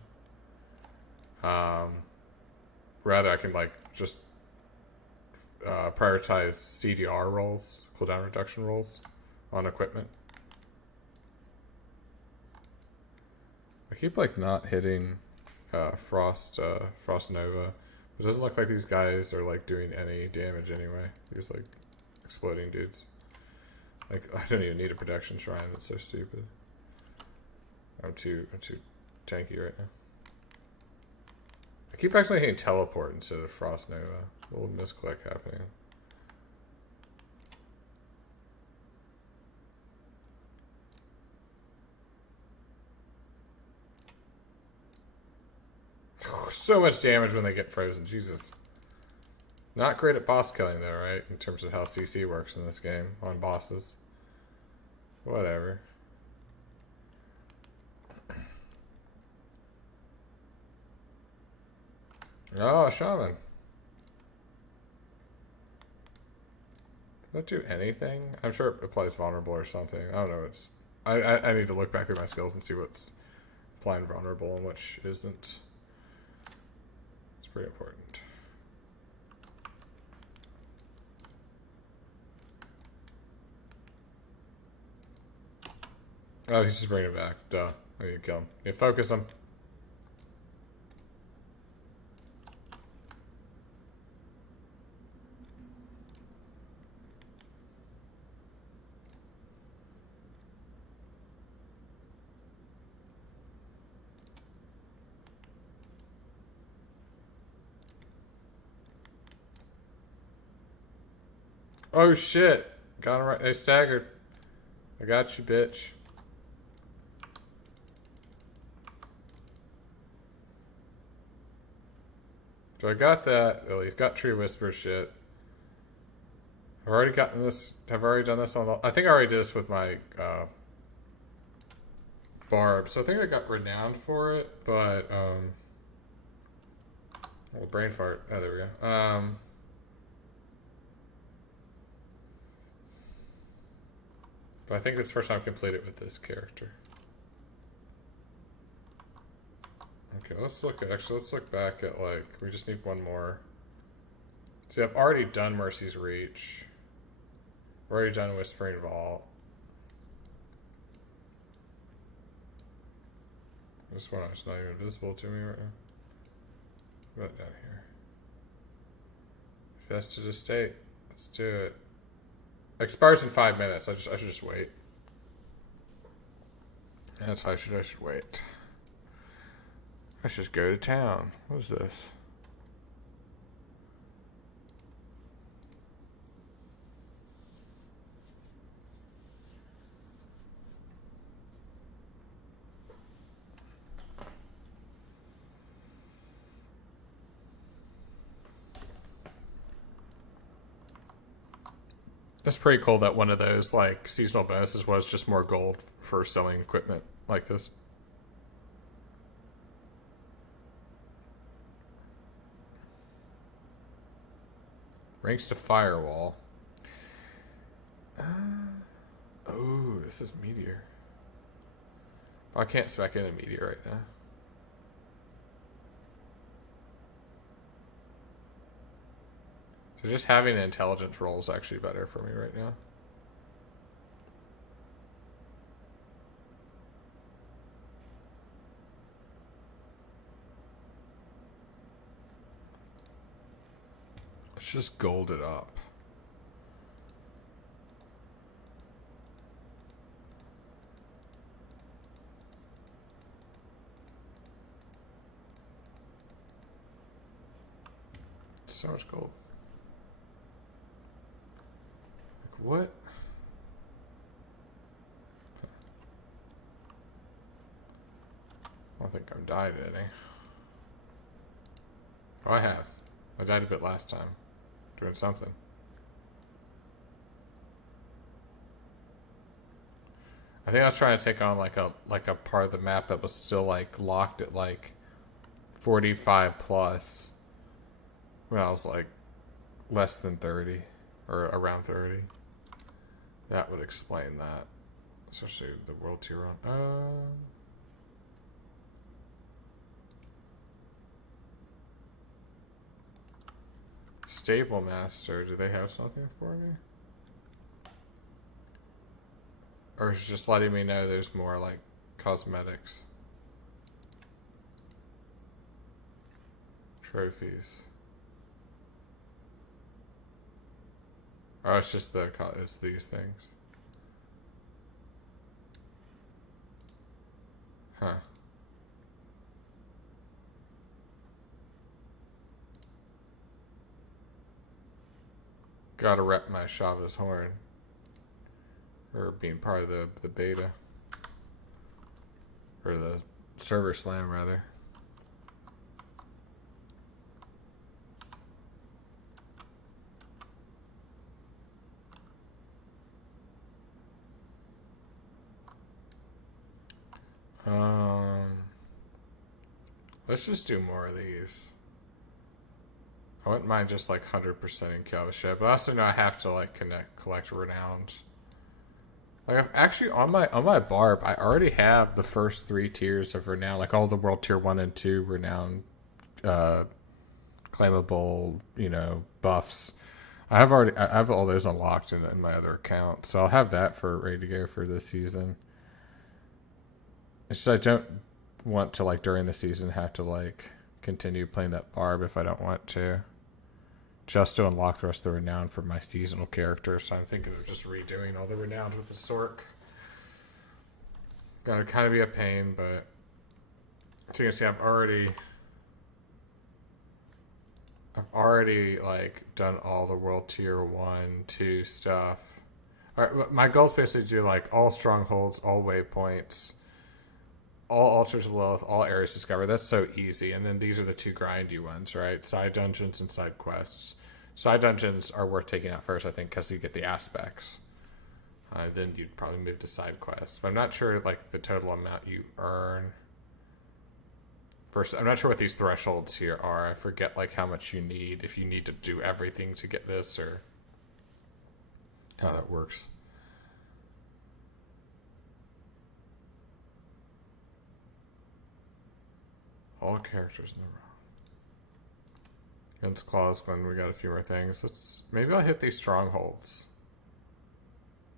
Rather I can like just prioritize CDR rolls, cooldown reduction rolls on equipment. I keep like not hitting Frost Nova. It doesn't look like these guys are like doing any damage anyway. These like exploding dudes. Like I don't even need a protection shrine. That's so stupid. I'm too tanky right now. I keep actually hitting teleport instead of Frost Nova. A little misclick happening. So much damage when they get frozen. Jesus. Not great at boss killing though, right? In terms of how CC works in this game on bosses. Whatever. Oh, shaman. Does that do anything? I'm sure it applies vulnerable or something. I don't know. It's I need to look back through my skills and see what's applying vulnerable and which isn't. It's pretty important. Oh, he's just bringing it back. Duh. I need to kill him. You focus him. Oh shit. Got him right. They staggered. I got you, bitch. So I got that. Well, he's got Tree Whisper shit. I've already gotten this. I've already done this on. I think I already did this with my Barb. So I think I got renowned for it, but well, brain fart. Oh, there we go. But I think it's the first time I've completed with this character. Okay, let's look back at like, we just need one more. See, I've already done Mercy's Reach. I've already done Whispering Vault. This one is not even visible to me right now. What down here? Vested Estate. Let's do it. Expires in 5 minutes. I should just wait. That's how I should wait. Let's just go to town. What is this? It's pretty cool that one of those like seasonal bonuses was just more gold for selling equipment like this. Ranks to firewall. Oh, this is meteor. I can't spec in a meteor right now. So just having an intelligence roll is actually better for me right now. Let's just gold it up. So much gold. Like what? I don't think I'm died any. Oh, I have. I died a bit last time. Doing something. I think I was trying to take on like a part of the map that was still like locked at like 45 plus. When I was like less than 30 or around 30. That would explain that. Especially the World Tier run. Stable Master, do they have something for me? Or is it just letting me know there's more like cosmetics? Trophies. Oh, it's just it's these things. Huh. Gotta rep my Shava's horn. Or being part of the beta. Or the server slam, rather. Let's just do more of these. I wouldn't mind just like 100% in Kelviship, but I also know I have to like collect renowned. Like I've actually on my barb, I already have the first 3 tiers of renown, like all the world tier 1 and 2 renown, claimable, buffs. I have all those unlocked in my other account, so I'll have that ready to go for this season. It's just I don't want to like during the season have to like continue playing that barb if I don't want to. Just to unlock the rest of the renown for my seasonal characters, so I'm thinking of just redoing all the renowned with the Sorc. Gonna kind of be a pain, but so you can see I've already like done all the world tier 1, 2 stuff. All right, my goal is basically to do like all strongholds, all waypoints, all altars of Lilith, all areas discovered. That's so easy. And then these are the 2 grindy ones, right? Side dungeons and side quests. Side dungeons are worth taking out first, I think, because you get the aspects. Then you'd probably move to side quests. But I'm not sure like the total amount you earn. First, I'm not sure what these thresholds here are. I forget like how much you need, if you need to do everything to get this, or how that works. All characters in the row. Against Clausland, we got a few more things. Maybe I'll hit these strongholds.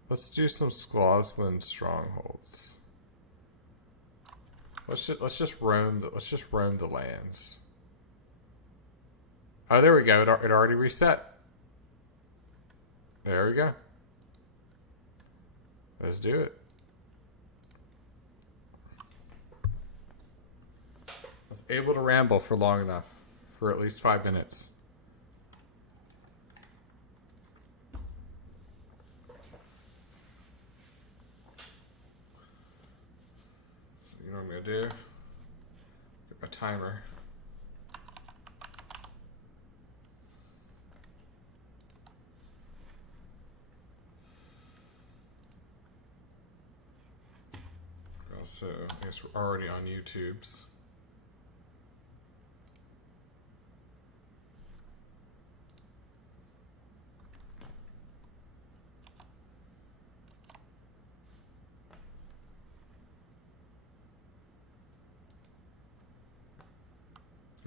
Let's do some Clausland strongholds. Let's just roam the lands. Oh, there we go. It already reset. There we go. Let's do it. I was able to ramble for long enough, for at least 5 minutes. You know what I'm gonna do? Get my timer. So I guess we're already on YouTube's.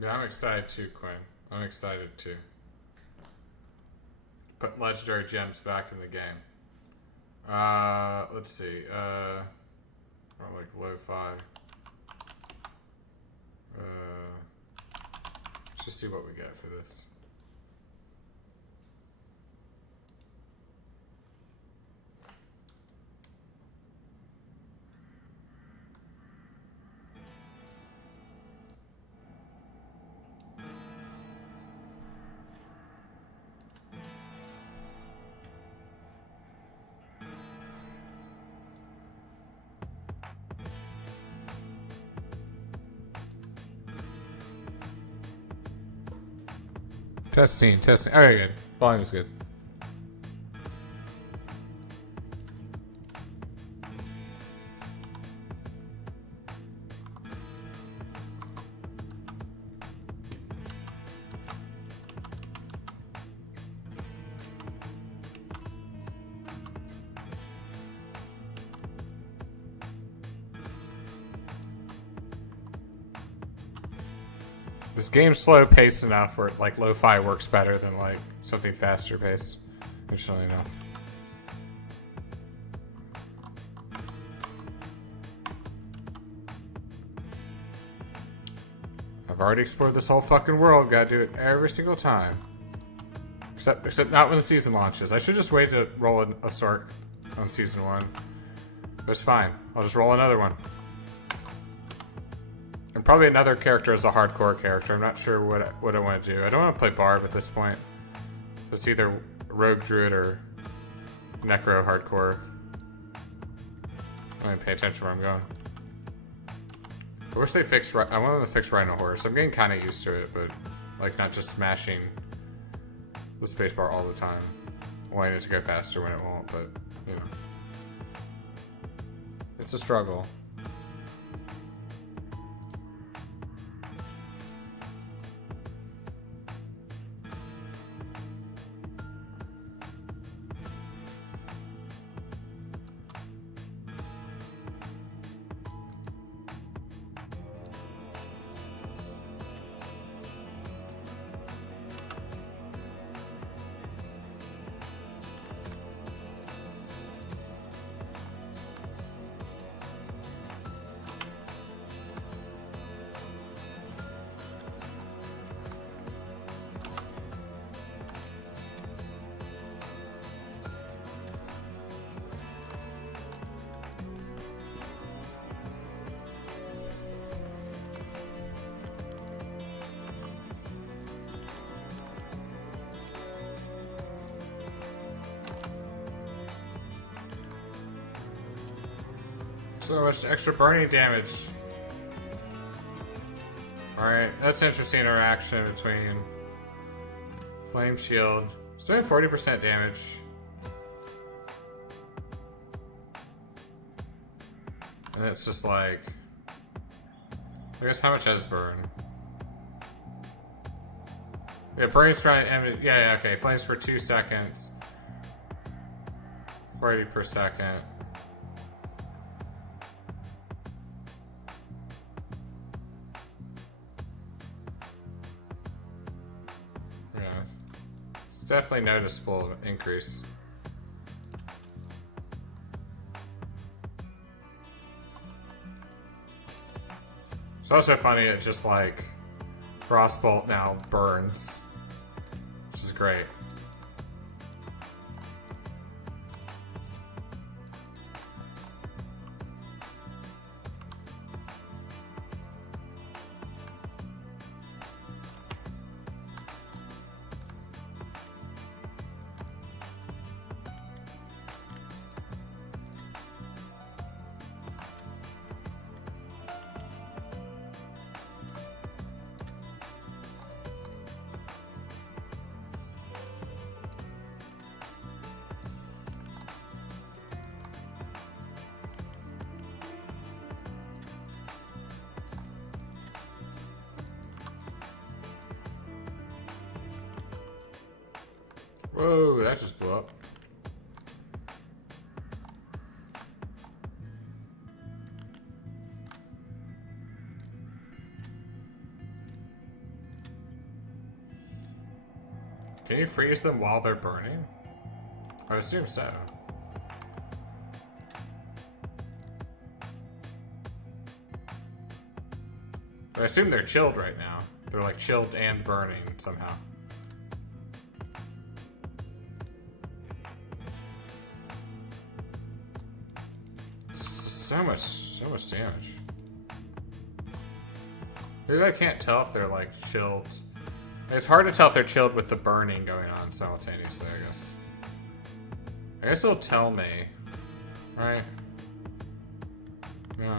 Yeah, I'm excited too, Quinn. I'm excited too. Put legendary gems back in the game. Let's see. Or like lo-fi. Let's just see what we get for this. Testing. Okay, good. Volume's good. This game's slow paced enough where like lo-fi works better than like something faster paced. Interestingly enough. I've already explored this whole fucking world. Gotta do it every single time. Except not when the season launches. I should just wait to roll a Sorc on season 1. But it's fine. I'll just roll another one. And probably another character as a hardcore character. I'm not sure what I want to do. I don't want to play Barb at this point. So it's either Rogue Druid or Necro hardcore. I don't even pay attention where I'm going. I wish they fixed... I want them to fix Rhino Horse. I'm getting kind of used to it, but like not just smashing the spacebar all the time. Wanting it to go faster when it won't, but you know. It's a struggle. So much extra burning damage. Alright, that's an interesting interaction between Flame Shield. It's doing 40% damage. And it's just like... I guess how much has burn? Yeah, burning's trying to... Yeah, okay. Flames for 2 seconds. 40 per second. Definitely noticeable increase. It's also funny, it's just like Frostbolt now burns, which is great. Whoa, that just blew up. Can you freeze them while they're burning? I assume so. I assume they're chilled right now. They're like chilled and burning somehow. So much damage. Maybe I can't tell if they're like chilled. It's hard to tell if they're chilled with the burning going on simultaneously, I guess. I guess it'll tell me. Right? No.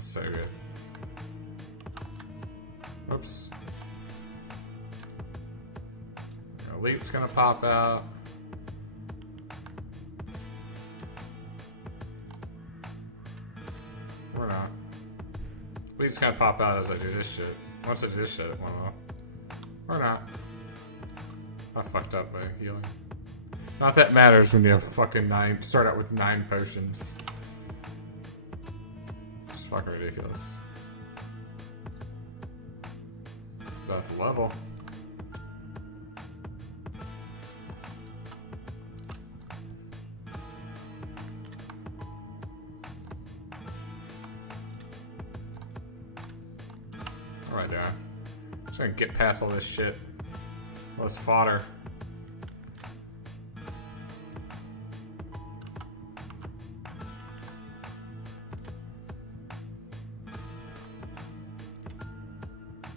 So good. Oops. Elite's gonna pop out. Or not. Elite's gonna pop out as I do this shit. Once I do this shit, it won't. Or not. I fucked up by healing. Not that matters when you have fucking 9. Start out with 9 potions. It's fucking ridiculous. About to level. Alright, there. Just gonna get past all this shit. All this fodder.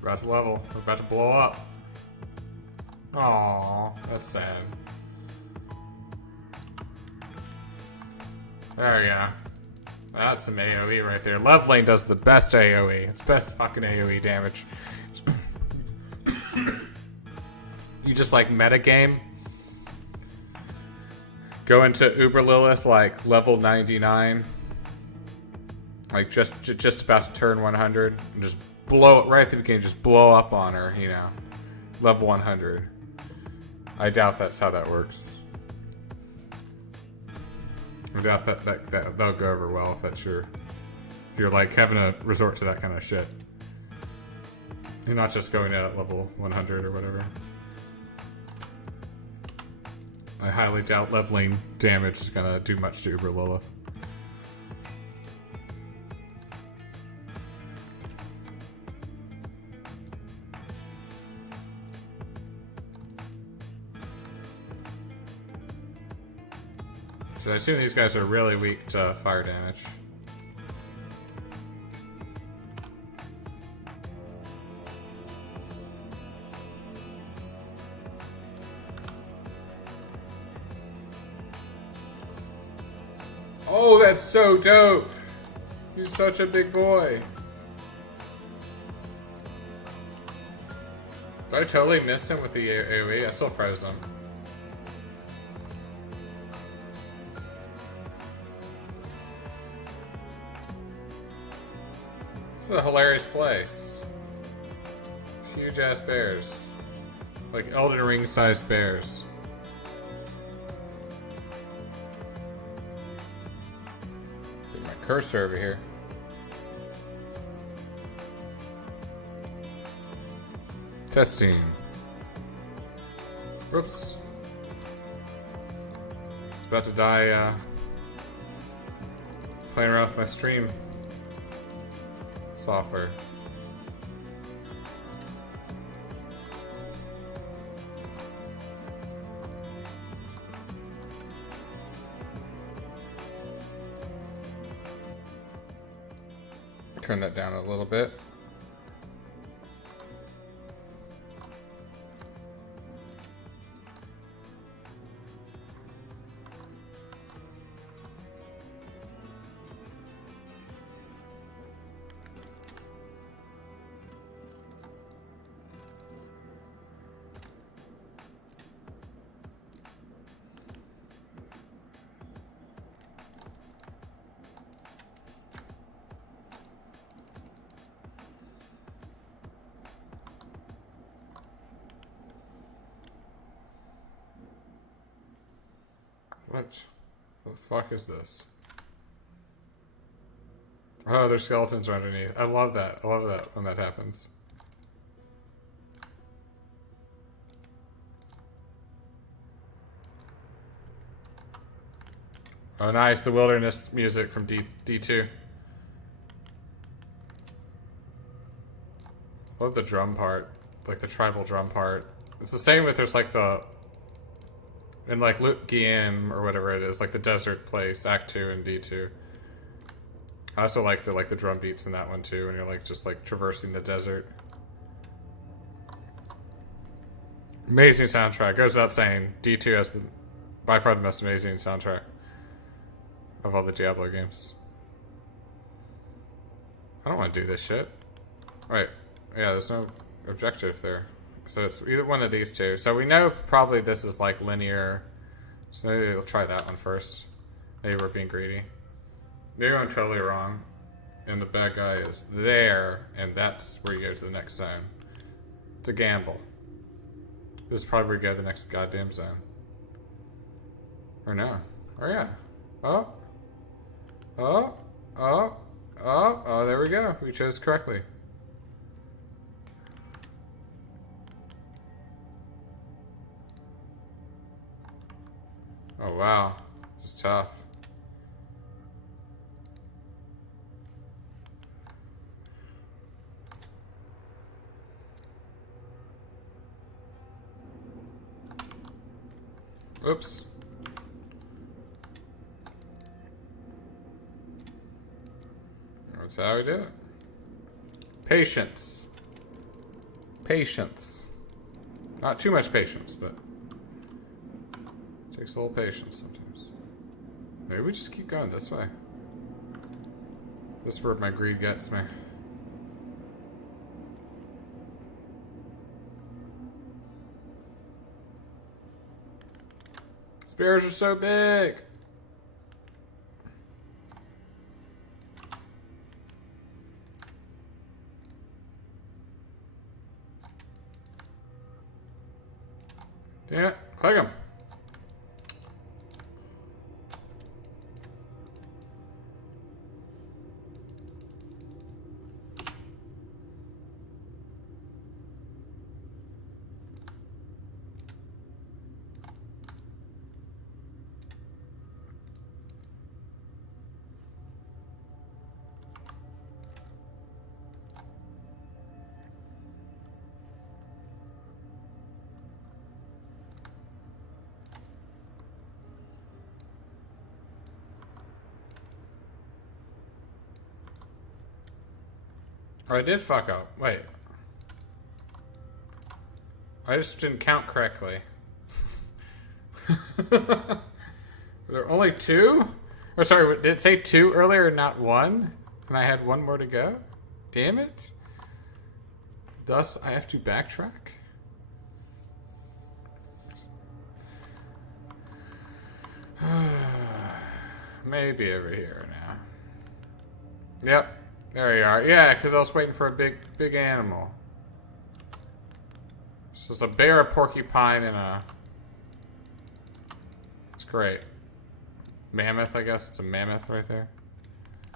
We're about to level. We're about to blow up. Aww, that's sad. There we go. That's some AoE right there. Love Lane does the best AoE. It's best fucking AoE damage. You just like metagame. Go into Uber Lilith like level 99. Like just about to turn 100. And just blow it right at the beginning. Just blow up on her, you know. Level 100. I doubt that's how that works. I doubt that'll go over well if that's if you're like having to resort to that kind of shit. You're not just going in at level 100 or whatever. I highly doubt leveling damage is gonna do much to Uber Lilith. So I assume these guys are really weak to fire damage. Oh, that's so dope! He's such a big boy. Did I totally miss him with the AoE? I still froze him. This is a hilarious place. Huge ass bears. Like Elden Ring sized bears. Get my cursor over here. Testing. Whoops. It's about to die, playing around with my stream software. Turn that down a little bit. What the fuck is this? Oh, their skeletons are underneath. I love that. I love that when that happens. Oh, nice. The wilderness music from D2. Love the drum part. Like the tribal drum part. It's the same with there's like the... in like Luke Guillaume or whatever it is. Like the desert place, Act 2 and D2. I also like the drum beats in that one too. When you're like just like traversing the desert. Amazing soundtrack. Goes without saying. D2 has by far the most amazing soundtrack of all the Diablo games. I don't want to do this shit. Wait. Yeah, there's no objective there. So it's either one of these two. So we know probably this is like linear. So maybe we'll try that one first. Maybe we're being greedy. Maybe I'm totally wrong. And the bad guy is there. And that's where you go to the next zone. It's a gamble. This is probably where you go to the next goddamn zone. Or no. Oh yeah. Oh. Oh. Oh. Oh. Oh, there we go. We chose correctly. Oh wow. This is tough. Oops. That's how we do it. Patience. Patience. Not too much patience, but it takes a little patience sometimes. Maybe we just keep going this way. This is where my greed gets me. Bears are so big. Damn it. Click him. Oh, I did fuck up. Wait. I just didn't count correctly. Were there only two? Oh, sorry, did it say two earlier and not one? And I had one more to go? Damn it. Thus, I have to backtrack? Maybe over here now. Yep. There you are. Yeah, because I was waiting for a big animal. So it's a bear, a porcupine, and a... It's great. Mammoth, I guess. It's a mammoth right there.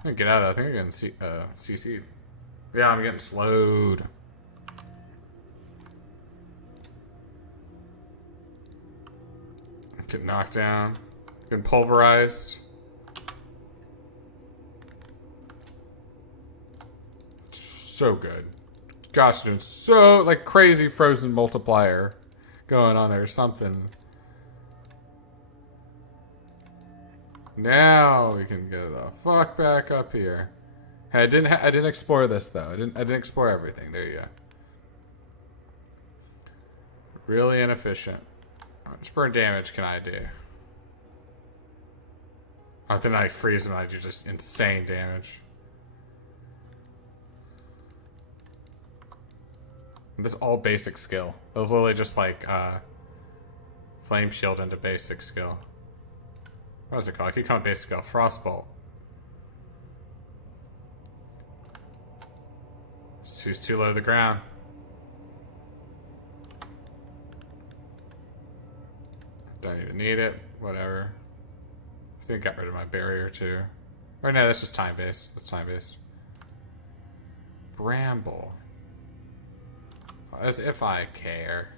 I'm gonna get out of that. I think I'm getting CC'd. Yeah, I'm getting slowed. Get knocked down. Getting pulverized. So good. Gosh, dude, so like crazy frozen multiplier going on there. Something. Now we can get the fuck back up here. Hey, I didn't explore this though. I didn't explore everything. There you go. Really inefficient. How much burn damage can I do? Oh, then I freeze them and I do just insane damage. This is all basic skill. It was literally just like flame shield into basic skill. What was it called? I keep calling it basic skill. Frostbolt. He's too low to the ground. Don't even need it. Whatever. think I got rid of my barrier too. Or no, that's just time based. That's time based. Bramble. As if I care.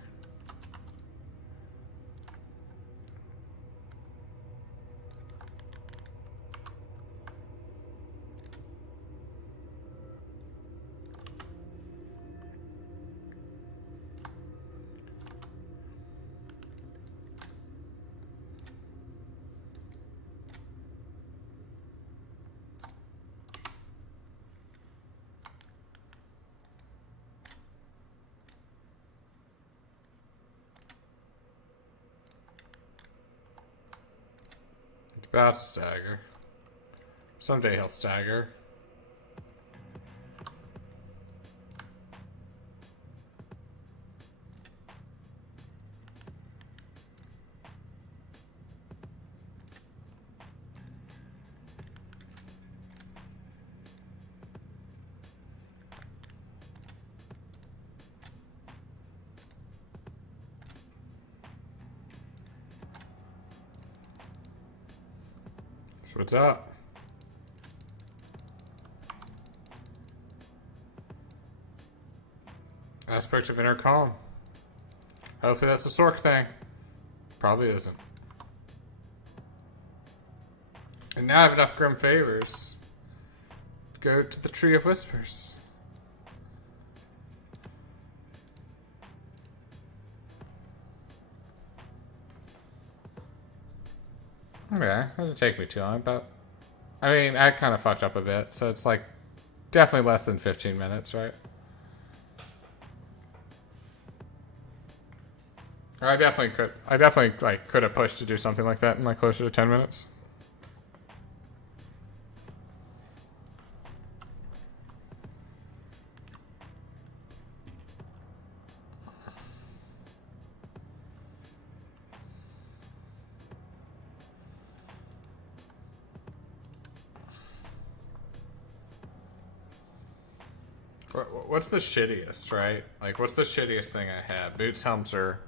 About to stagger. Someday he'll stagger. So what's up? Aspect of inner calm. Hopefully that's a Sorc thing. Probably isn't. And now I have enough Grim Favors. Go to the Tree of Whispers. Okay, that didn't take me too long, but I mean, I kind of fucked up a bit, so it's like definitely less than 15 minutes, right? I definitely like could have pushed to do something like that in like closer to 10 minutes. What's the shittiest, right? Like, what's the shittiest thing I had? Boots, helms, or...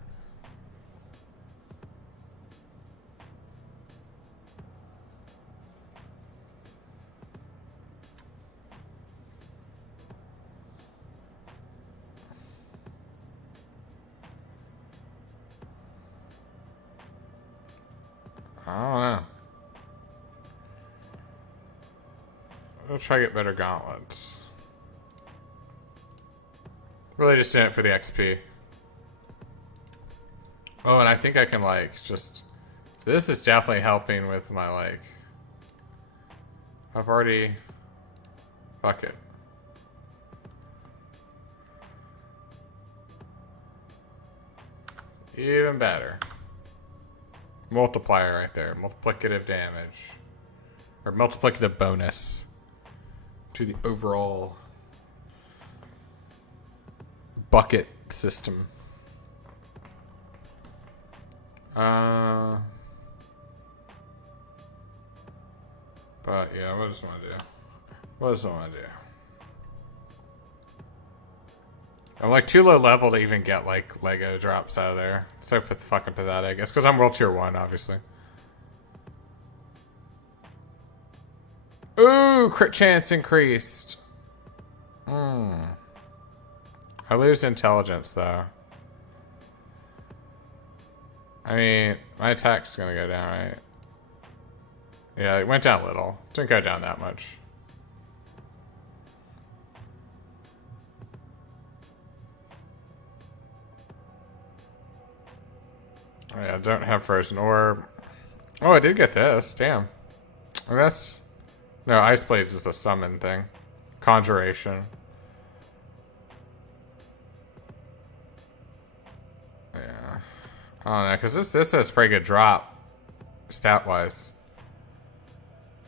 I don't know. I'll try to get better gauntlets. Really just in it for the XP. Oh, and I think I can, like, just... So this is definitely helping with my, like... I've already... Fuck it. Even better. Multiplier right there. Multiplicative damage. Or multiplicative bonus. To the overall... bucket system. But yeah, what does I want to do? What does I want to do? I'm like too low level to even get like Lego drops out of there. It's so fucking pathetic. It's because I'm World Tier 1, obviously. Ooh, crit chance increased. I lose intelligence, though. I mean, my attack's gonna go down, right? Yeah, it went down a little. Didn't go down that much. Oh, yeah, I don't have Frozen Orb. Oh, I did get this. Damn. And that's... No, Ice Blades is a summon thing. Conjuration. Yeah. I don't know, because this has pretty good drop. Stat-wise.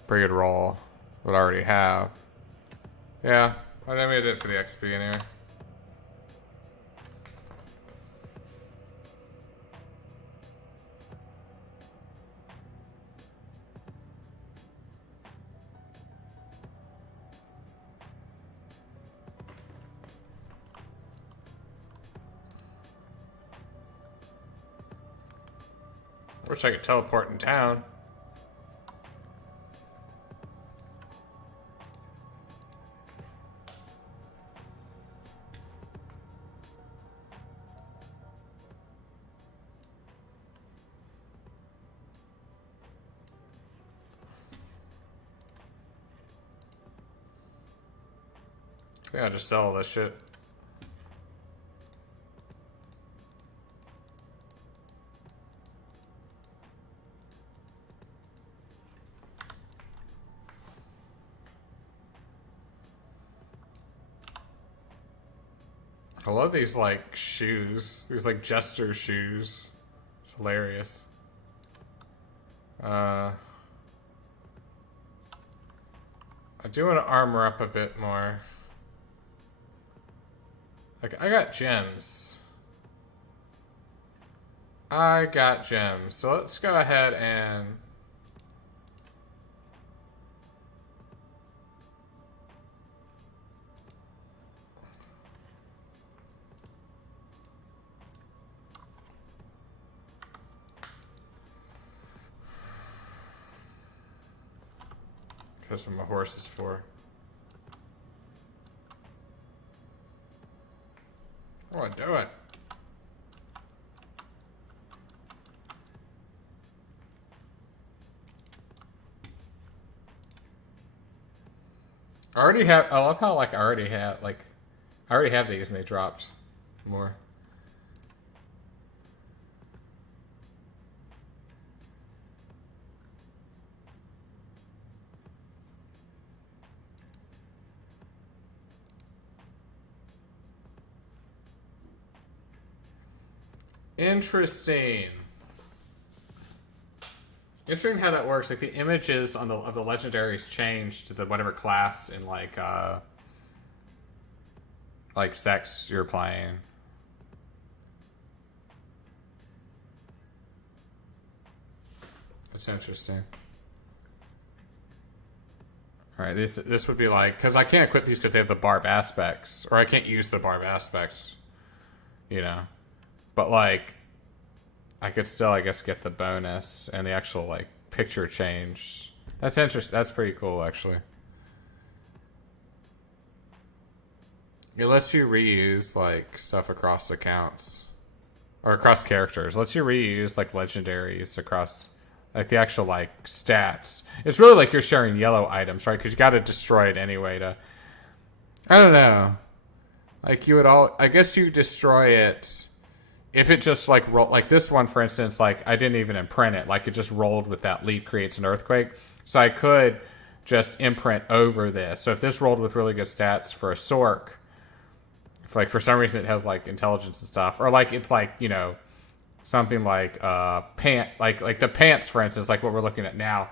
Pretty good roll. Would already have. Yeah. I think I did it for the XP anyway. Wish I could teleport in town. think I'll just sell all this shit. I love these, like, shoes. These, like, jester shoes. It's hilarious. I do want to armor up a bit more. Like, I got gems. I got gems. So let's go ahead and... That's what my horse is for. Oh, do it. I already have. I love how like I already have these and they dropped more. Interesting. Interesting how that works. Like the images on of the legendaries change to the whatever class in like sex you're playing. That's interesting. All right, this would be like, because I can't equip these because they have the barb aspects, or I can't use the barb aspects, you know. But like, I could still, I guess, get the bonus and the actual like picture change. That's interesting. That's pretty cool, actually. It lets you reuse like stuff across accounts or across characters. It lets you reuse like legendaries across like the actual like stats. It's really like you're sharing yellow items, right? Because you got to destroy it anyway to. I don't know. Like you would all. I guess you destroy it. If it just like roll, like this one, for instance, like I didn't even imprint it. Like it just rolled with that leap creates an earthquake. So I could just imprint over this. So if this rolled with really good stats for a Sorc, if like for some reason it has like intelligence and stuff, or like it's like, you know, something like like the pants, for instance, like what we're looking at now.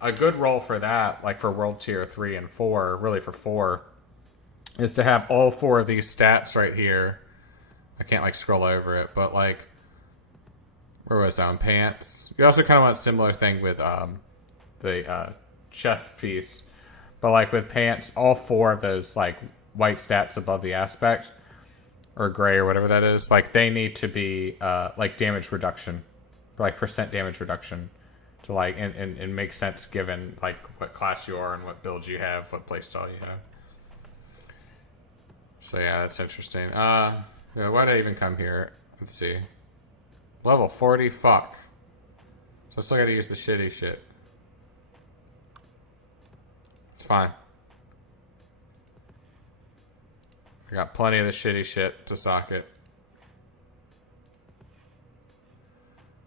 A good roll for that, like for world tier 3 and 4, really for 4, is to have all 4 of these stats right here. I can't like scroll over it, but like, where was I on pants? You also kind of want a similar thing with the chest piece, but like with pants, all 4 of those like white stats above the aspect or gray or whatever that is, like they need to be like damage reduction, like percent damage reduction, to like and make sense given like what class you are and what build you have, what playstyle you have. So yeah, that's interesting. Yeah, why did I even come here? Let's see. Level 40? Fuck. So I still gotta use the shitty shit. It's fine. I got plenty of the shitty shit to socket.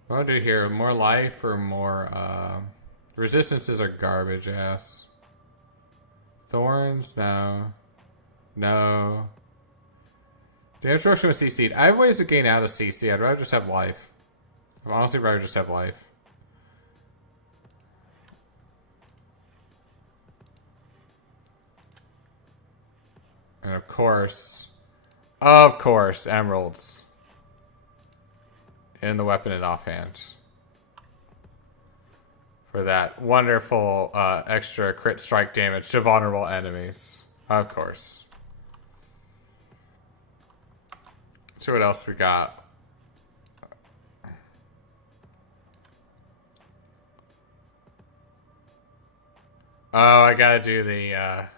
What do I do here? More life or more, resistances are garbage ass. Thorns? No. No. Damage reduction with CC. I have ways to gain out of CC. I'd rather just have life. I'd honestly rather just have life. And of course, emeralds. In the weapon and offhand. For that wonderful extra crit strike damage to vulnerable enemies. Of course. See what else we got. Oh, I gotta do the, that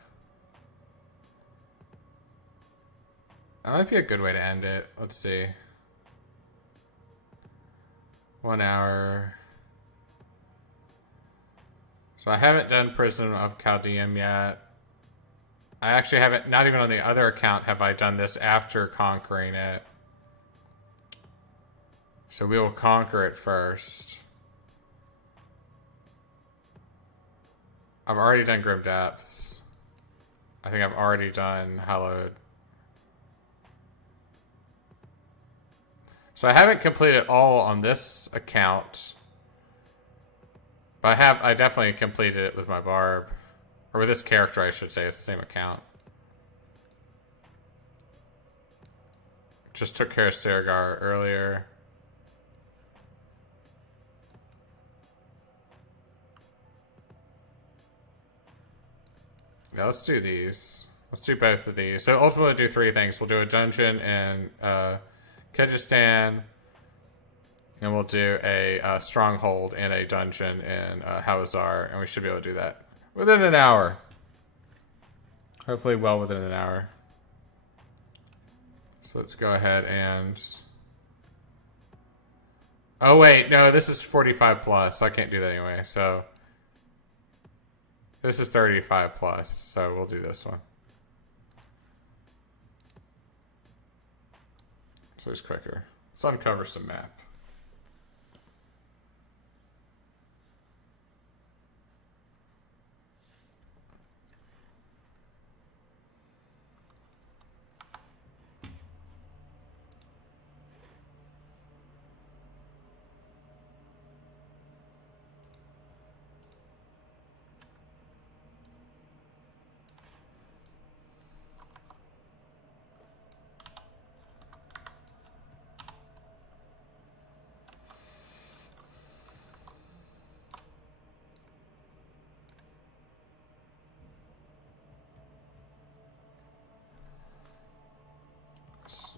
might be a good way to end it. Let's see. 1 hour. So I haven't done Prison of Chaldeum yet. I actually haven't, not even on the other account have I done this after conquering it. So we will conquer it first. I've already done Grim Depths. I think I've already done Hallowed. So I haven't completed it all on this account. But I definitely completed it with my Barb. Or with this character, I should say. It's the same account. Just took care of Sergar earlier. Yeah, let's do these. Let's do both of these. So ultimately we'll do 3 things. We'll do a dungeon in Kyrgyzstan. And we'll do a stronghold and a dungeon in Hawazar. And we should be able to do that within an hour. Hopefully well within an hour. So let's go ahead and... Oh wait, no, this is 45 plus, so I can't do that anyway. So this is 35 plus, so we'll do this one. So it's quicker. Let's uncover some map.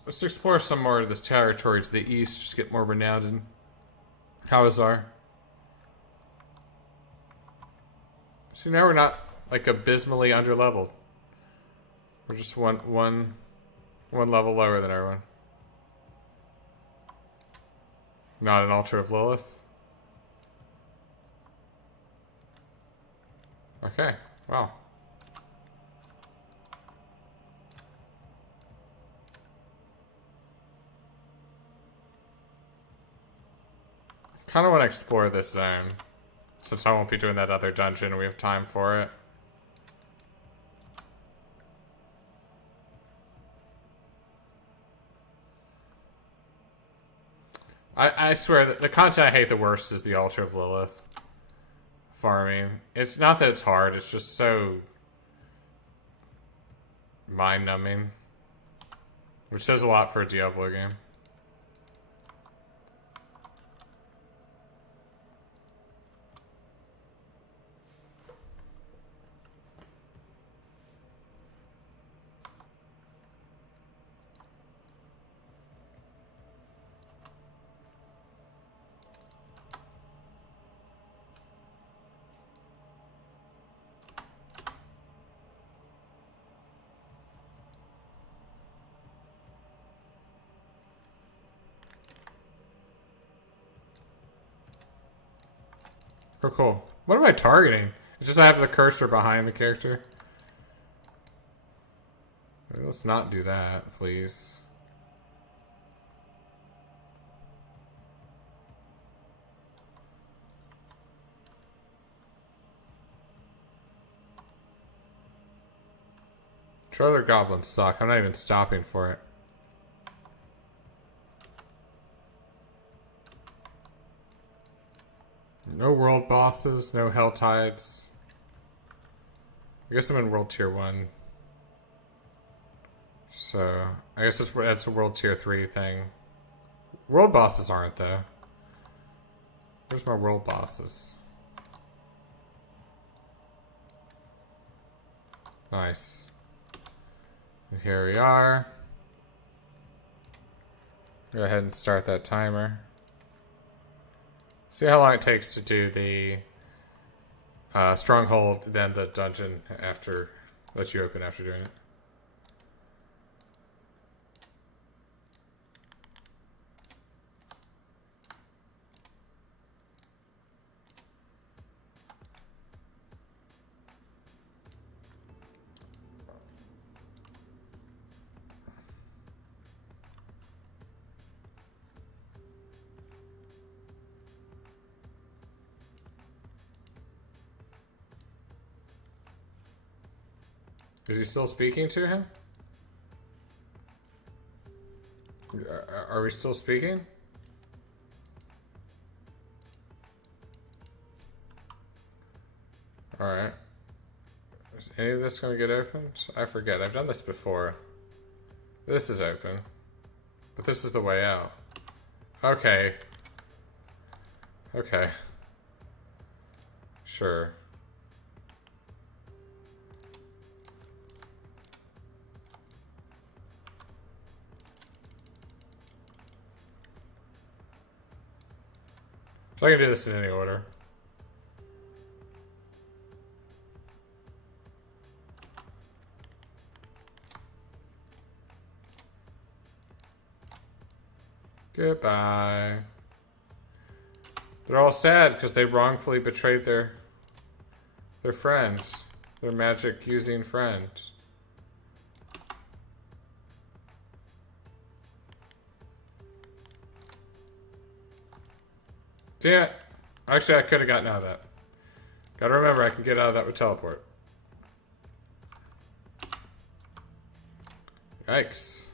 Let's explore some more of this territory to the east, just get more renowned in Hawazar. See, now we're not like abysmally underleveled. We're just one level lower than everyone. Not an altar of Lilith. Okay, wow. Kind of want to explore this zone, since I won't be doing that other dungeon and we have time for it. I swear that the content I hate the worst is the Altar of Lilith farming. It's not that it's hard, it's just so mind-numbing, which says a lot for a Diablo game. Oh, cool. What am I targeting? It's just I have the cursor behind the character. Let's not do that, please. Trailer goblins suck. I'm not even stopping for it. No world bosses, no hell tides. I guess I'm in world tier 1. So, I guess that's a world tier 3 thing. World bosses aren't, though. Where's my world bosses? Nice. And here we are. Go ahead and start that timer. See how long it takes to do the stronghold, then the dungeon after that you open after doing it. Is he still speaking to him? Are we still speaking? Alright. Is any of this going to get opened? I forget. I've done this before. This is open. But this is the way out. Okay. Okay. Sure. So I can do this in any order. Goodbye. They're all sad because they wrongfully betrayed their friends. Their magic using friends. Damn it. Actually, I could have gotten out of that. Gotta remember, I can get out of that with teleport. Yikes.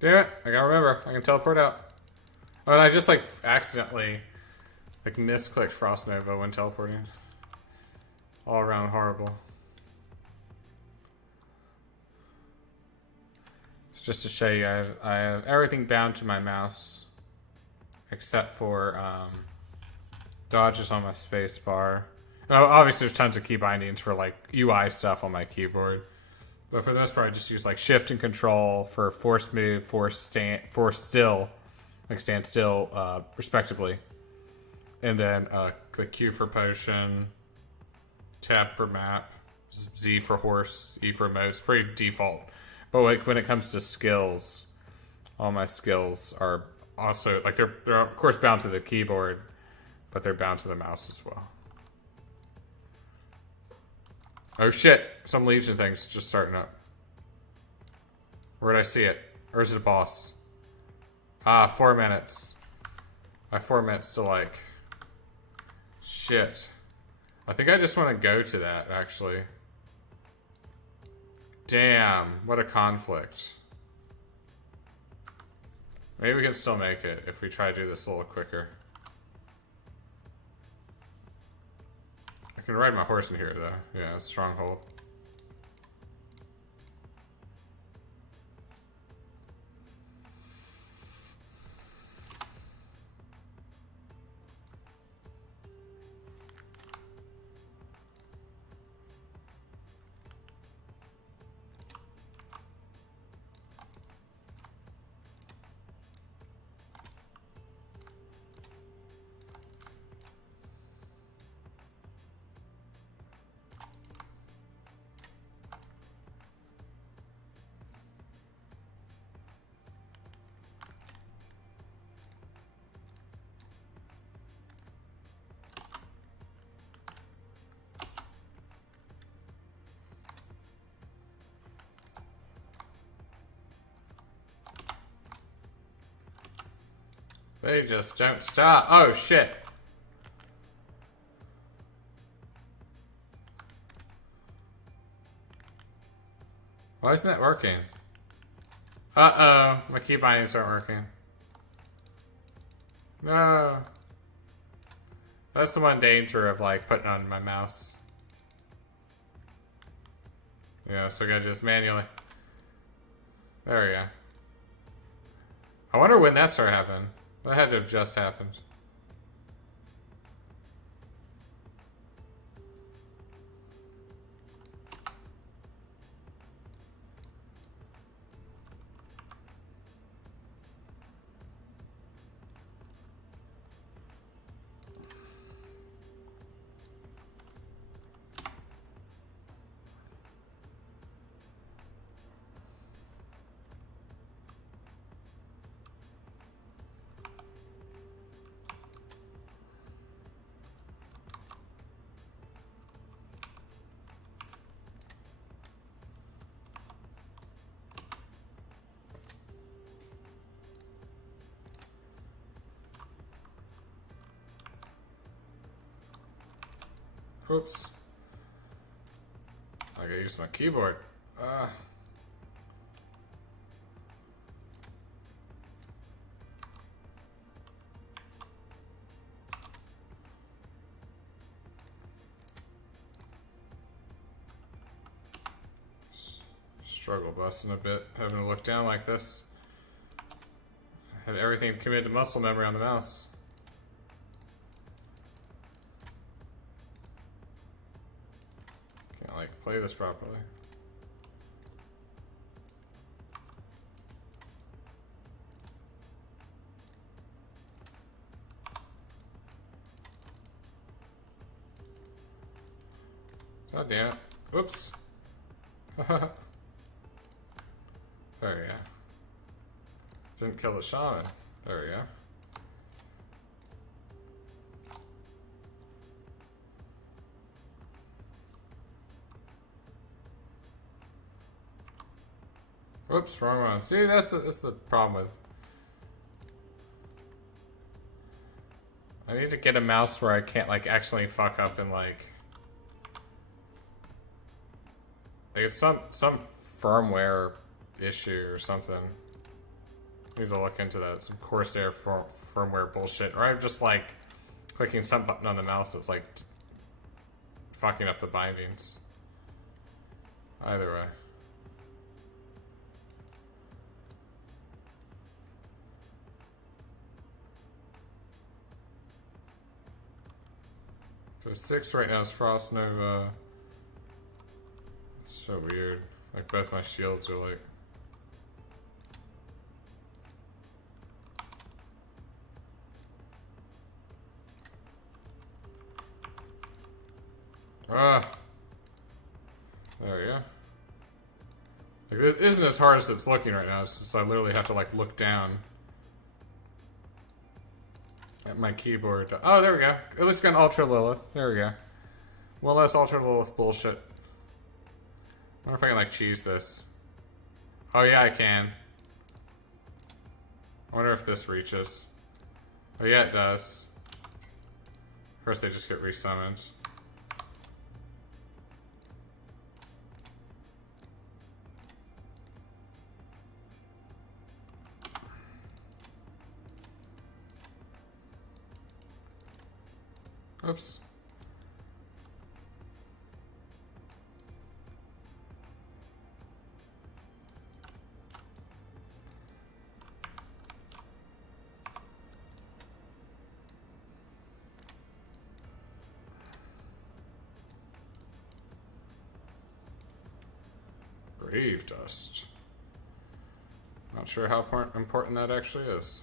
Damn it, I gotta remember, I can teleport out. Oh, and I just like accidentally like misclicked Frost Nova when teleporting. All around horrible. So just to show you, I have everything bound to my mouse except for dodges on my space bar. Oh, obviously there's tons of key bindings for like UI stuff on my keyboard. But for the most part, I just use like shift and control for force move, force still, like stand still, respectively. And then the Q for potion, tab for map, Z for horse, E for mouse, pretty default. But like when it comes to skills, all my skills are also like they're of course bound to the keyboard, but they're bound to the mouse as well. Oh shit, some Legion thing's just starting up. Where'd I see it? Or is it a boss? Ah, 4 minutes. I have 4 minutes to like... Shit. I think I just want to go to that, actually. Damn, what a conflict. Maybe we can still make it if we try to do this a little quicker. I can ride my horse in here, though. Yeah, stronghold. They just don't stop. Oh, shit. Why isn't that working? Uh-oh. My key bindings aren't working. No. That's the one danger of, like, putting on my mouse. Yeah, so I gotta just manually... There we go. I wonder when that started happening. That had to have just happened. Oops. I gotta use my keyboard. Struggle busting a bit, having to look down like this. Have everything committed to muscle memory on the mouse. Can't like play this properly. God damn it. Whoops. There we go. Didn't kill the shaman. There we go. Whoops, wrong one. See, that's the problem with... I need to get a mouse where I can't, like, actually fuck up and, like it's some firmware issue or something. Need to look into that. Some Corsair firmware bullshit. Or I'm just, like, clicking some button on the mouse that's, like, fucking up the bindings. Either way. So 6 right now is Frost Nova. It's so weird. Like, both my shields are like... There we go. Like, this isn't as hard as it's looking right now. It's just I literally have to, like, look down at my keyboard. Oh, there we go. At least got an Ultra Lilith. There we go. One less Ultra Lilith bullshit. I wonder if I can, like, cheese this. Oh, yeah, I can. I wonder if this reaches. Oh, yeah, it does. Of course, they just get resummoned. Oops. Grave dust. Not sure how important that actually is.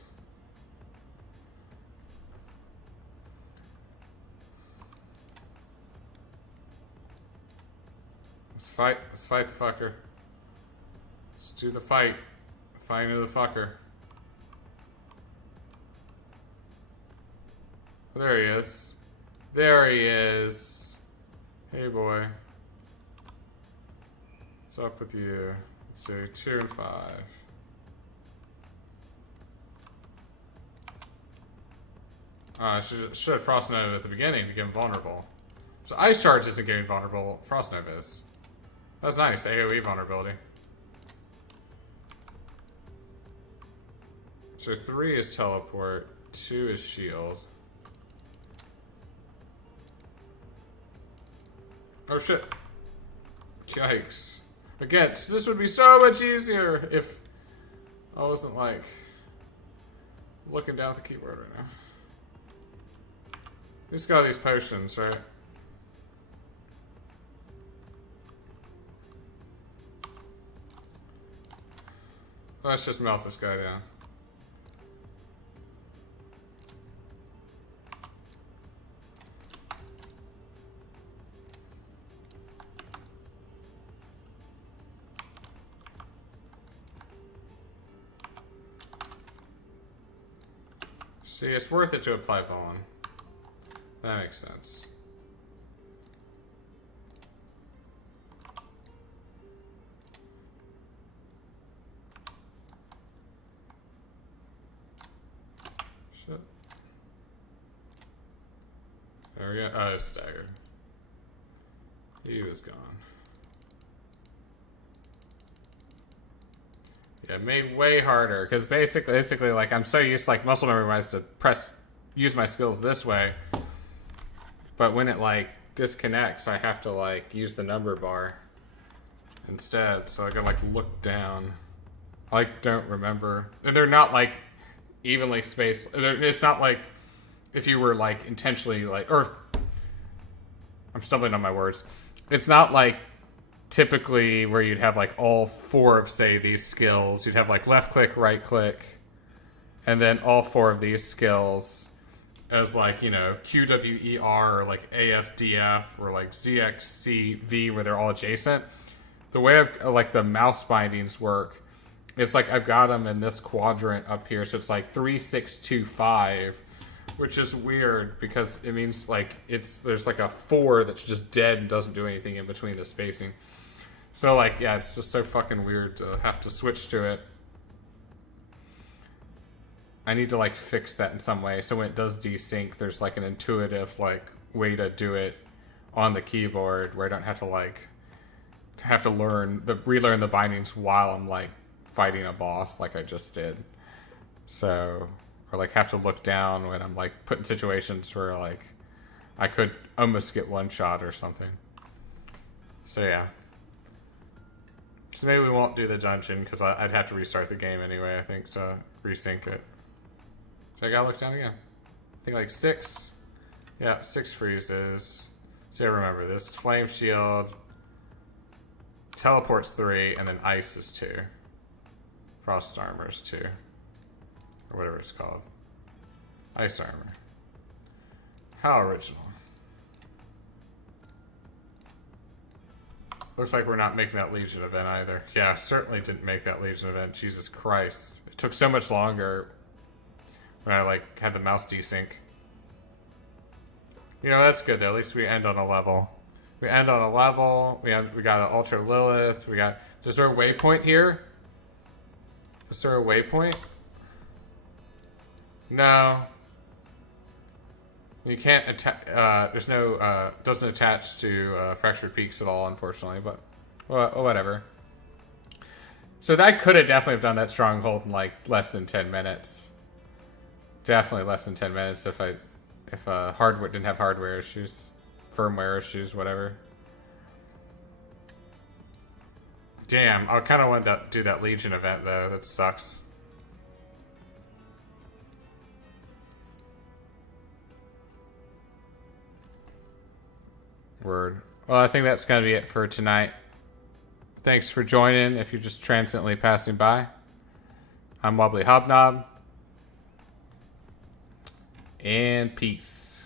Let's fight the fucker. Let's do the fight. Fighting to the fucker. There he is. There he is. Hey boy. What's up with you? Let's see, 2 and 5. I should have Frost Nova at the beginning to get him vulnerable. So Ice Charge isn't getting vulnerable, Frost Nova is. That's nice, AoE vulnerability. So 3 is teleport, 2 is shield. Oh shit. Yikes. Again, this would be so much easier if I wasn't, like, looking down at the keyboard right now. He's got these potions, right? Let's just melt this guy down. See, it's worth it to apply Vaughn. That makes sense. Shit. There we go. Oh, it's staggered. He was gone. Yeah, made way harder because basically, like I'm so used to like muscle memory wise to use my skills this way, but when it like disconnects, I have to like use the number bar instead. So I can like look down. I like don't remember. They're not like evenly spaced. It's not like if you were like intentionally like, or I'm stumbling on my words. It's not like typically where you'd have like all four of say these skills. You'd have like left click, right click, and then all four of these skills as like, you know, QWER or like ASDF or like ZXCV where they're all adjacent. The way like the mouse bindings work, it's like I've got them in this quadrant up here, so it's like 3, 6, 2, 5, which is weird because it means like there's like a 4 that's just dead and doesn't do anything in between the spacing. So like yeah, it's just so fucking weird to have to switch to it. I need to like fix that in some way so when it does desync, there's like an intuitive like way to do it on the keyboard where I don't have to relearn the bindings while I'm like fighting a boss like I just did. So, or like have to look down when I'm like put in situations where like I could almost get one shot or something. So yeah. So maybe we won't do the dungeon because I'd have to restart the game anyway, I think, to resync it. So I gotta look down again. I think like 6. Yeah, 6 freezes. So yeah, remember this. Flame shield. Teleport's 3, and then ice is 2. Frost armor's 2. Or whatever it's called. Ice armor. How original. Looks like we're not making that Legion event either. Yeah, certainly didn't make that Legion event. Jesus Christ. It took so much longer when I like had the mouse desync. You know, that's good though. At least we end on a level. We end on a level. We got an Ultra Lilith. Is there a waypoint here? Is there a waypoint? No. You can't attach. There's no. Doesn't attach to Fractured Peaks at all, unfortunately. But whatever. So that could have definitely have done that stronghold in like less than 10 minutes. Definitely less than 10 minutes if hardware didn't have hardware issues, firmware issues, whatever. Damn, I kind of want to do that Legion event though. That sucks. Word. Well, I think that's going to be it for tonight. Thanks for joining if you're just transiently passing by. I'm Wobbly Hobnob. And peace.